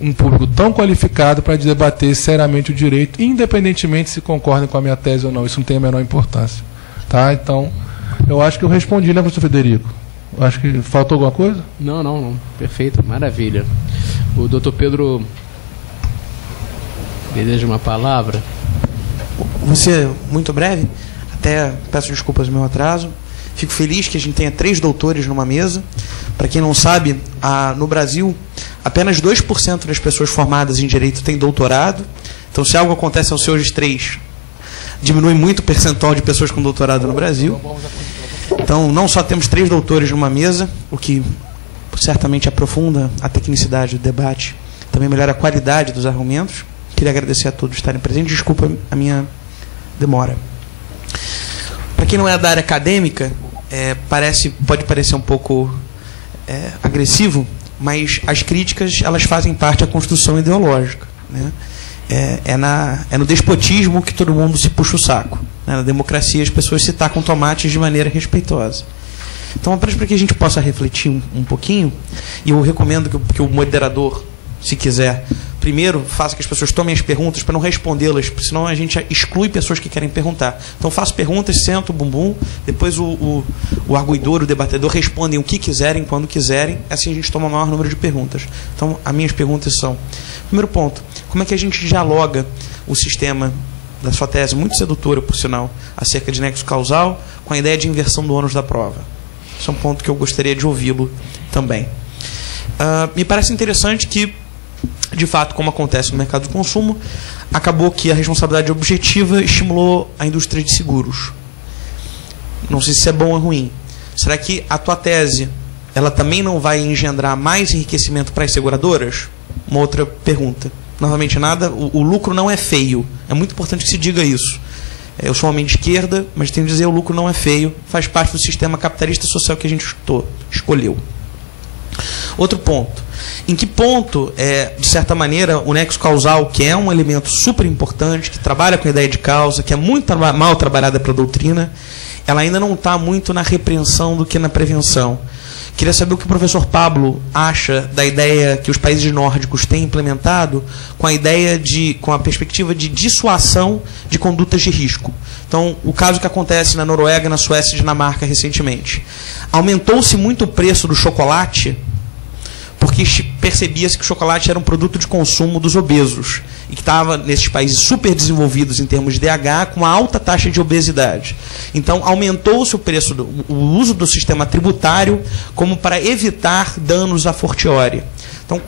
um público tão qualificado para debater seriamente o direito, independentemente se concordem com a minha tese ou não. Isso não tem a menor importância. Tá? Então, eu acho que eu respondi, né, professor Federico? Acho que faltou alguma coisa? Não. Perfeito, maravilha. O doutor Pedro deseja uma palavra? Vou ser muito breve. Até peço desculpas do meu atraso. Fico feliz que a gente tenha 3 doutores numa mesa. Para quem não sabe, no Brasil, apenas 2% das pessoas formadas em direito têm doutorado. Então, se algo acontece aos seus 3, diminui muito o percentual de pessoas com doutorado no Brasil. Então, não só temos 3 doutores numa mesa, o que certamente aprofunda a tecnicidade do debate, também melhora a qualidade dos argumentos. Queria agradecer a todos por estarem presentes. Desculpa a minha demora. Para quem não é da área acadêmica, pode parecer um pouco agressivo, mas as críticas, elas fazem parte da construção ideológica, né? É no despotismo que todo mundo se puxa o saco, né? Na democracia as pessoas se tacam tomates de maneira respeitosa. Então, apenas para que a gente possa refletir um pouquinho, e eu recomendo que o moderador, se quiser, primeiro faça que as pessoas tomem as perguntas para não respondê-las, porque senão a gente exclui pessoas que querem perguntar. Então, faço perguntas, sento o bumbum, depois o arguidor, o debatedor respondem o que quiserem, quando quiserem, assim a gente toma o maior número de perguntas. Então, as minhas perguntas são: primeiro ponto, como é que a gente dialoga o sistema da sua tese, muito sedutora, por sinal, acerca de nexo causal, com a ideia de inversão do ônus da prova? Esse é um ponto que eu gostaria de ouvi-lo também. Me parece interessante que, de fato, como acontece no mercado de consumo, acabou que a responsabilidade objetiva estimulou a indústria de seguros. Não sei se isso é bom ou ruim. será que a tua tese ela também não vai engendrar mais enriquecimento para as seguradoras? Uma outra pergunta. Novamente, nada, o lucro não é feio. É muito importante que se diga isso. Eu sou um homem de esquerda, mas tenho que dizer, o lucro não é feio, faz parte do sistema capitalista social que a gente escolheu. Outro ponto. Em que ponto, de certa maneira, o nexo causal, que é um elemento super importante, que trabalha com a ideia de causa, que é muito mal trabalhada pela doutrina, ela ainda não está muito na repreensão do que na prevenção. Queria saber o que o professor Pablo acha da ideia que os países nórdicos têm implementado com a perspectiva de dissuasão de condutas de risco. Então, o caso que acontece na Noruega, na Suécia e Dinamarca recentemente. Aumentou-se muito o preço do chocolate porque percebia-se que o chocolate era um produto de consumo dos obesos e que estava nesses países super desenvolvidos em termos de DH com uma alta taxa de obesidade. Então, aumentou-se o preço, o uso do sistema tributário como para evitar danos a fortiori. Então,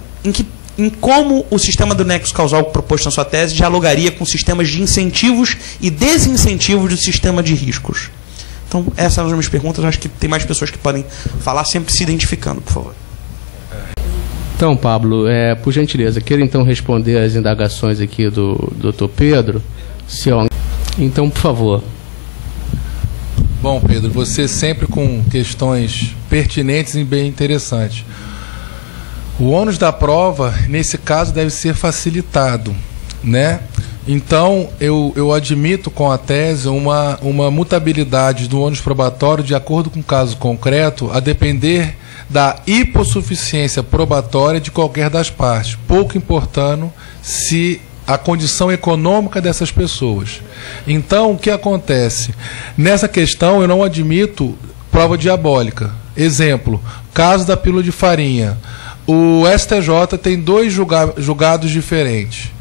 em como o sistema do nexo causal proposto na sua tese dialogaria com sistemas de incentivos e desincentivos do sistema de riscos? Então, essas são as minhas perguntas. Acho que tem mais pessoas que podem falar, sempre se identificando, por favor. Então, Pablo, por gentileza, queira então responder às indagações aqui do Dr. Pedro. Então, por favor. Bom, Pedro, você sempre com questões pertinentes e bem interessantes. O ônus da prova, nesse caso, deve ser facilitado, né? Então, eu admito com a tese uma mutabilidade do ônus probatório de acordo com o caso concreto, a depender da hipossuficiência probatória de qualquer das partes, pouco importando se a condição econômica dessas pessoas. Então, o que acontece? Nessa questão, eu não admito prova diabólica. Exemplo, caso da pílula de farinha. O STJ tem 2 julgados diferentes.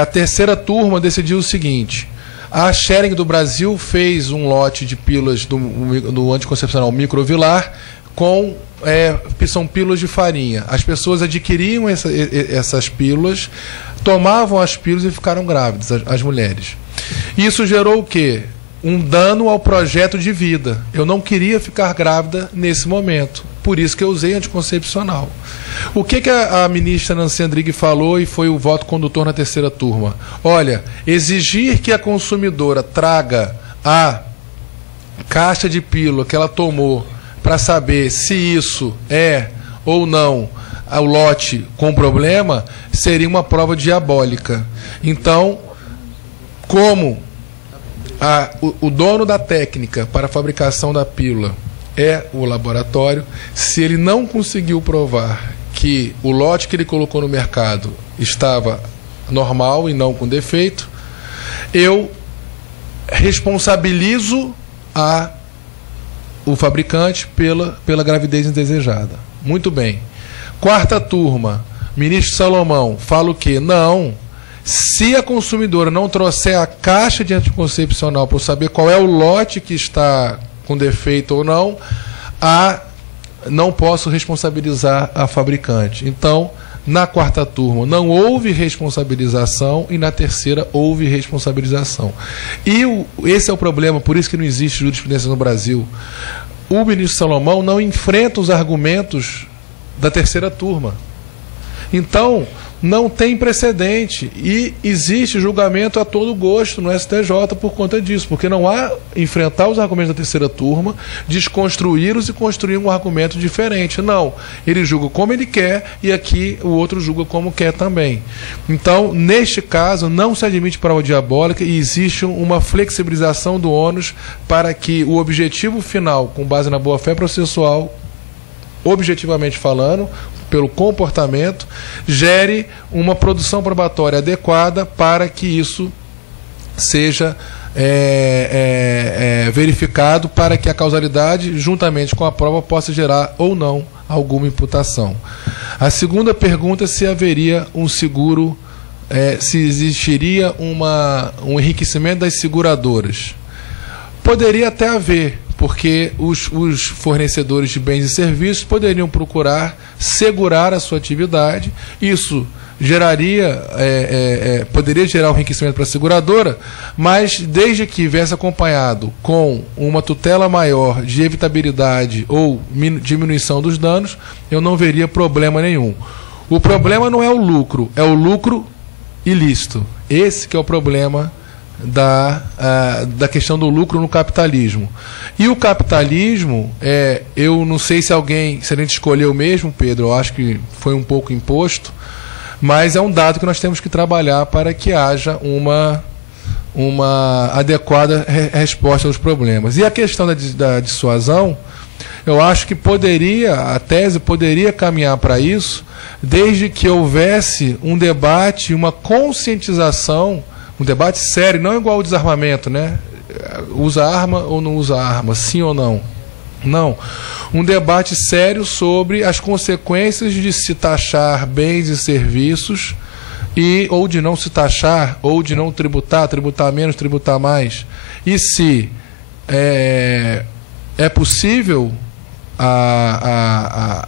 A terceira turma decidiu o seguinte: a Schering do Brasil fez um lote de pílulas do anticoncepcional microvilar que são pílulas de farinha. As pessoas adquiriam essas pílulas, tomavam as pílulas e ficaram grávidas, as mulheres. Isso gerou o quê? Um dano ao projeto de vida. Eu não queria ficar grávida nesse momento, por isso que eu usei anticoncepcional. O que a ministra Nancy Andrighi falou e foi o voto condutor na terceira turma? Olha, exigir que a consumidora traga a caixa de pílula que ela tomou para saber se isso é ou não o lote com problema, seria uma prova diabólica. Então, como o dono da técnica para a fabricação da pílula é o laboratório, se ele não conseguiu provar que o lote que ele colocou no mercado estava normal e não com defeito, eu responsabilizo o fabricante pela gravidez indesejada. Muito bem. Quarta turma, ministro Salomão, fala o quê? Não. Se a consumidora não trouxer a caixa de anticoncepcional para saber qual é o lote que está com defeito ou não posso responsabilizar a fabricante. Então, na quarta turma não houve responsabilização e na terceira houve responsabilização. E esse é o problema, por isso que não existe jurisprudência no Brasil. O ministro Salomão não enfrenta os argumentos da terceira turma. Então, não tem precedente e existe julgamento a todo gosto no STJ por conta disso, porque não há enfrentar os argumentos da terceira turma, desconstruí-los e construir um argumento diferente. Não, ele julga como ele quer e aqui o outro julga como quer também. Então, neste caso, não se admite prova diabólica e existe uma flexibilização do ônus para que o objetivo final, com base na boa-fé processual, objetivamente falando, pelo comportamento, gere uma produção probatória adequada para que isso seja verificado, para que a causalidade, juntamente com a prova, possa gerar ou não alguma imputação. A segunda pergunta, se haveria um seguro, se existiria um enriquecimento das seguradoras. Poderia até haver, porque os fornecedores de bens e serviços poderiam procurar segurar a sua atividade. Isso poderia gerar um enriquecimento para a seguradora, mas desde que viesse acompanhado com uma tutela maior de evitabilidade ou diminuição dos danos, eu não veria problema nenhum. O problema não é o lucro, é o lucro ilícito. Esse que é o problema da questão do lucro no capitalismo. E o capitalismo, eu não sei se a gente escolheu mesmo, Pedro, eu acho que foi um pouco imposto, mas é um dado que nós temos que trabalhar para que haja uma adequada resposta aos problemas. E a questão da dissuasão, eu acho que a tese poderia caminhar para isso, desde que houvesse um debate, uma conscientização, um debate sério, não igual ao desarmamento, né? Usa arma ou não usa arma, sim ou não? Não. Um debate sério sobre as consequências de se taxar bens e serviços, ou de não se taxar, ou de não tributar menos, tributar mais. E se é possível a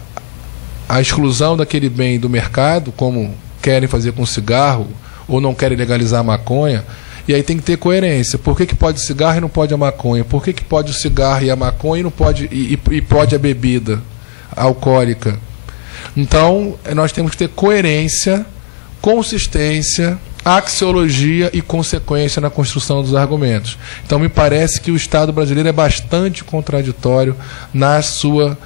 exclusão daquele bem do mercado, como querem fazer com cigarro, ou não querem legalizar a maconha, e aí tem que ter coerência. Por que pode o cigarro e não pode a maconha? Por que pode o cigarro e a maconha e não pode, e pode a bebida alcoólica? Então, nós temos que ter coerência, consistência, axiologia e consequência na construção dos argumentos. Então, me parece que o Estado brasileiro é bastante contraditório na sua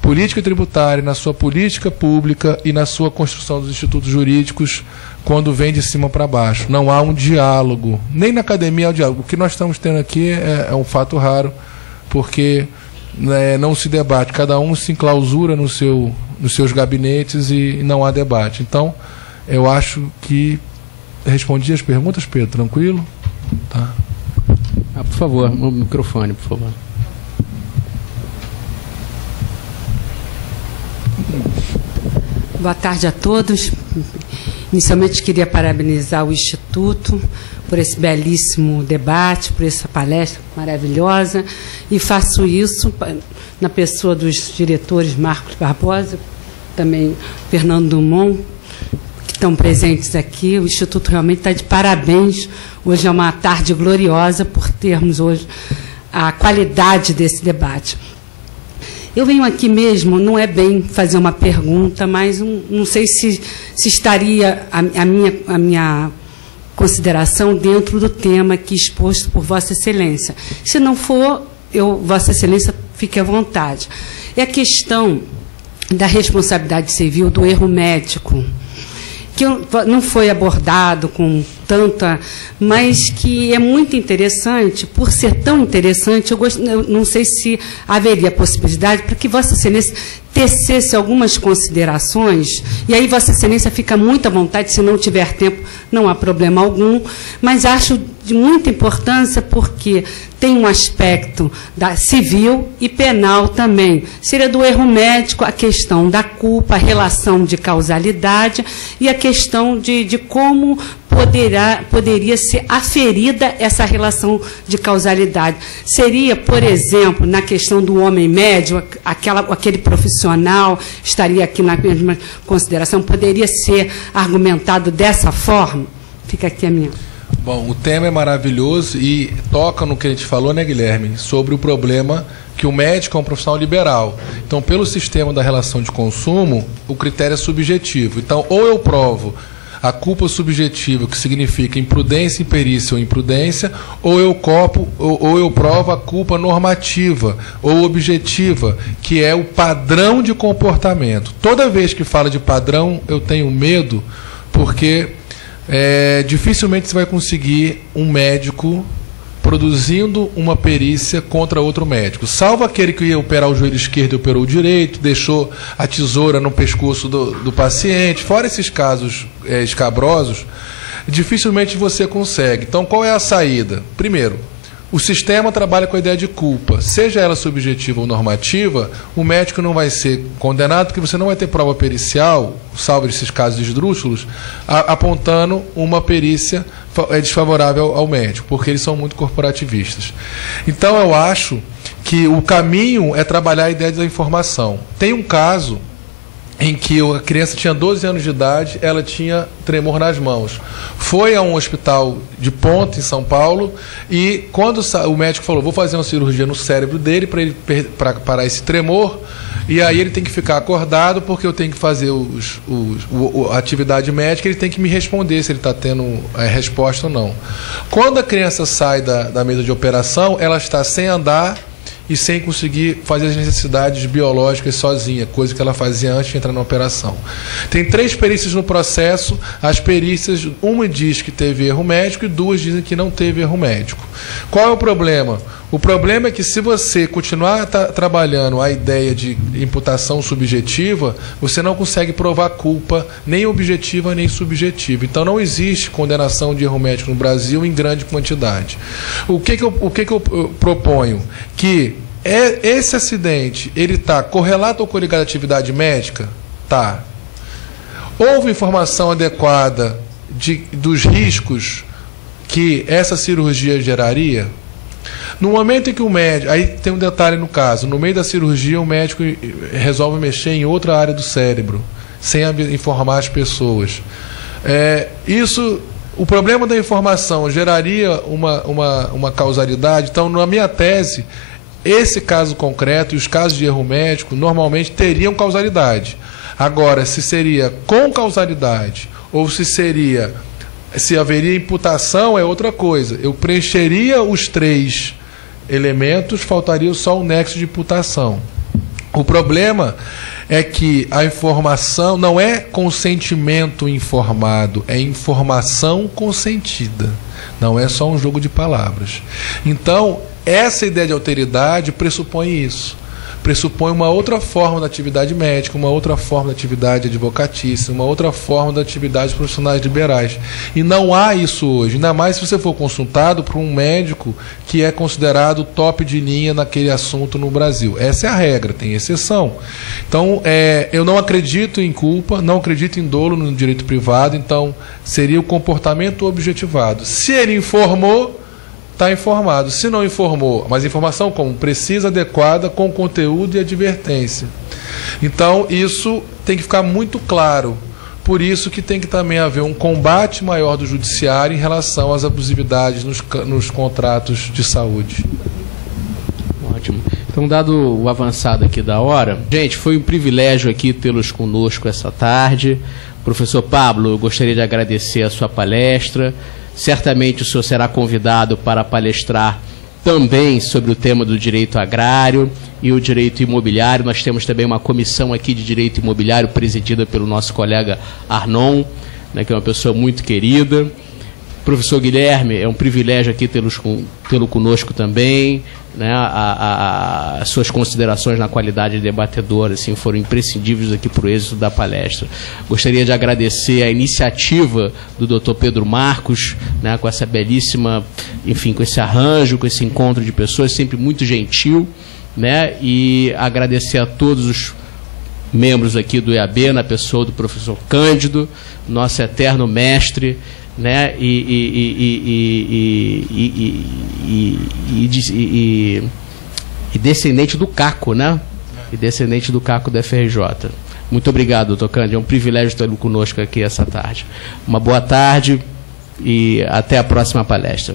política tributária, na sua política pública e na sua construção dos institutos jurídicos, quando vem de cima para baixo. Não há um diálogo. Nem na academia há um diálogo. O que nós estamos tendo aqui é um fato raro, porque não se debate. Cada um se enclausura nos seus gabinetes e não há debate. Então, eu acho que respondi as perguntas, Pedro. Tranquilo? Tá. Por favor, o microfone, por favor. Boa tarde a todos. Inicialmente, queria parabenizar o Instituto por esse belíssimo debate, por essa palestra maravilhosa, e faço isso na pessoa dos diretores Marcos Barbosa, também Fernando Dumont, que estão presentes aqui. O Instituto realmente está de parabéns. Hoje é uma tarde gloriosa por termos hoje a qualidade desse debate. Eu venho aqui mesmo, não é bem fazer uma pergunta, mas não sei se estaria a minha consideração dentro do tema aqui exposto por Vossa Excelência. Se não for, Vossa Excelência, fique à vontade. É a questão da responsabilidade civil do erro médico, que não foi abordado com tanta, mas que é muito interessante. Por ser tão interessante, eu não sei se haveria possibilidade para que Vossa Excelência tecesse algumas considerações, e aí Vossa Excelência fica muito à vontade, se não tiver tempo, não há problema algum, mas acho de muita importância porque tem um aspecto civil e penal também. Seria do erro médico, a questão da culpa, a relação de causalidade e a questão de como poderia ser aferida essa relação de causalidade. Seria, por exemplo, na questão do homem médio, aquele profissional estaria aqui na mesma consideração, poderia ser argumentado dessa forma? Fica aqui a minha. Bom, o tema é maravilhoso e toca no que a gente falou, né, Guilherme, sobre o problema que o médico é um profissional liberal. Então, pelo sistema da relação de consumo, o critério é subjetivo. Então, ou eu provo a culpa subjetiva, que significa imprudência, imperícia ou imprudência, ou eu provo a culpa normativa ou objetiva, que é o padrão de comportamento. Toda vez que fala de padrão, eu tenho medo, porque dificilmente você vai conseguir um médico produzindo uma perícia contra outro médico. Salvo aquele que ia operar o joelho esquerdo e operou o direito, deixou a tesoura no pescoço do paciente. Fora esses casos escabrosos, dificilmente você consegue. Então, qual é a saída? Primeiro, o sistema trabalha com a ideia de culpa. Seja ela subjetiva ou normativa, o médico não vai ser condenado, porque você não vai ter prova pericial, salvo esses casos esdrúxulos, apontando uma perícia desfavorável ao médico, porque eles são muito corporativistas. Então, eu acho que o caminho é trabalhar a ideia da informação. Tem um caso em que a criança tinha 12 anos de idade, ela tinha tremor nas mãos. Foi a um hospital de ponta em São Paulo e quando o médico falou, vou fazer uma cirurgia no cérebro dele para parar esse tremor, e aí ele tem que ficar acordado porque eu tenho que fazer a atividade médica, ele tem que me responder se ele está tendo resposta ou não. Quando a criança sai da mesa de operação, ela está sem andar e sem conseguir fazer as necessidades biológicas sozinha, coisa que ela fazia antes de entrar na operação. Tem 3 perícias no processo, as perícias, uma diz que teve erro médico e 2 dizem que não teve erro médico. Qual é o problema? O problema é que se você continuar trabalhando a ideia de imputação subjetiva, você não consegue provar culpa nem objetiva nem subjetiva. Então não existe condenação de erro médico no Brasil em grande quantidade. O que eu proponho? Que esse acidente, ele está correlato ou coligado à atividade médica? Tá. Houve informação adequada dos riscos que essa cirurgia geraria? No momento em que o médico... Aí tem um detalhe no caso. No meio da cirurgia, o médico resolve mexer em outra área do cérebro, sem informar as pessoas. O problema da informação geraria uma causalidade. Então, na minha tese, esse caso concreto e os casos de erro médico normalmente teriam causalidade. Agora, se seria com causalidade ou se haveria imputação é outra coisa. Eu preencheria os 3 elementos, faltaria só o nexo de imputação. O problema é que a informação não é consentimento informado, é informação consentida. Não é só um jogo de palavras. Então, essa ideia de alteridade pressupõe isso. Pressupõe uma outra forma da atividade médica, uma outra forma da atividade advocatícia, uma outra forma da atividade profissionais liberais. E não há isso hoje, ainda mais se você for consultado por um médico que é considerado top de linha naquele assunto no Brasil. Essa é a regra, tem exceção. Então, eu não acredito em culpa, não acredito em dolo no direito privado, então seria o comportamento objetivado. Se ele informou, está informado. Se não informou, mas informação como precisa, adequada, com conteúdo e advertência. Então, isso tem que ficar muito claro. Por isso que tem que também haver um combate maior do judiciário em relação às abusividades nos contratos de saúde. Ótimo. Então, dado o avançado aqui da hora, gente, foi um privilégio aqui tê-los conosco essa tarde. Professor Pablo, eu gostaria de agradecer a sua palestra. Certamente o senhor será convidado para palestrar também sobre o tema do direito agrário e o direito imobiliário. Nós temos também uma comissão aqui de direito imobiliário presidida pelo nosso colega Arnon, né, que é uma pessoa muito querida. Professor Guilherme, é um privilégio aqui tê-lo conosco também. Né, as suas considerações na qualidade de debatedor assim, foram imprescindíveis aqui para o êxito da palestra. Gostaria de agradecer a iniciativa do Dr. Pedro Marcos, né, com essa belíssima, enfim, com esse arranjo, com esse encontro de pessoas, sempre muito gentil, né, e agradecer a todos os membros aqui do EAB, na pessoa do professor Cândido, nosso eterno mestre, né, e descendente do Caco, né? E descendente do Caco da FRJ. Muito obrigado, doutor Cândido. É um privilégio tê-lo conosco aqui essa tarde. Uma boa tarde e até a próxima palestra.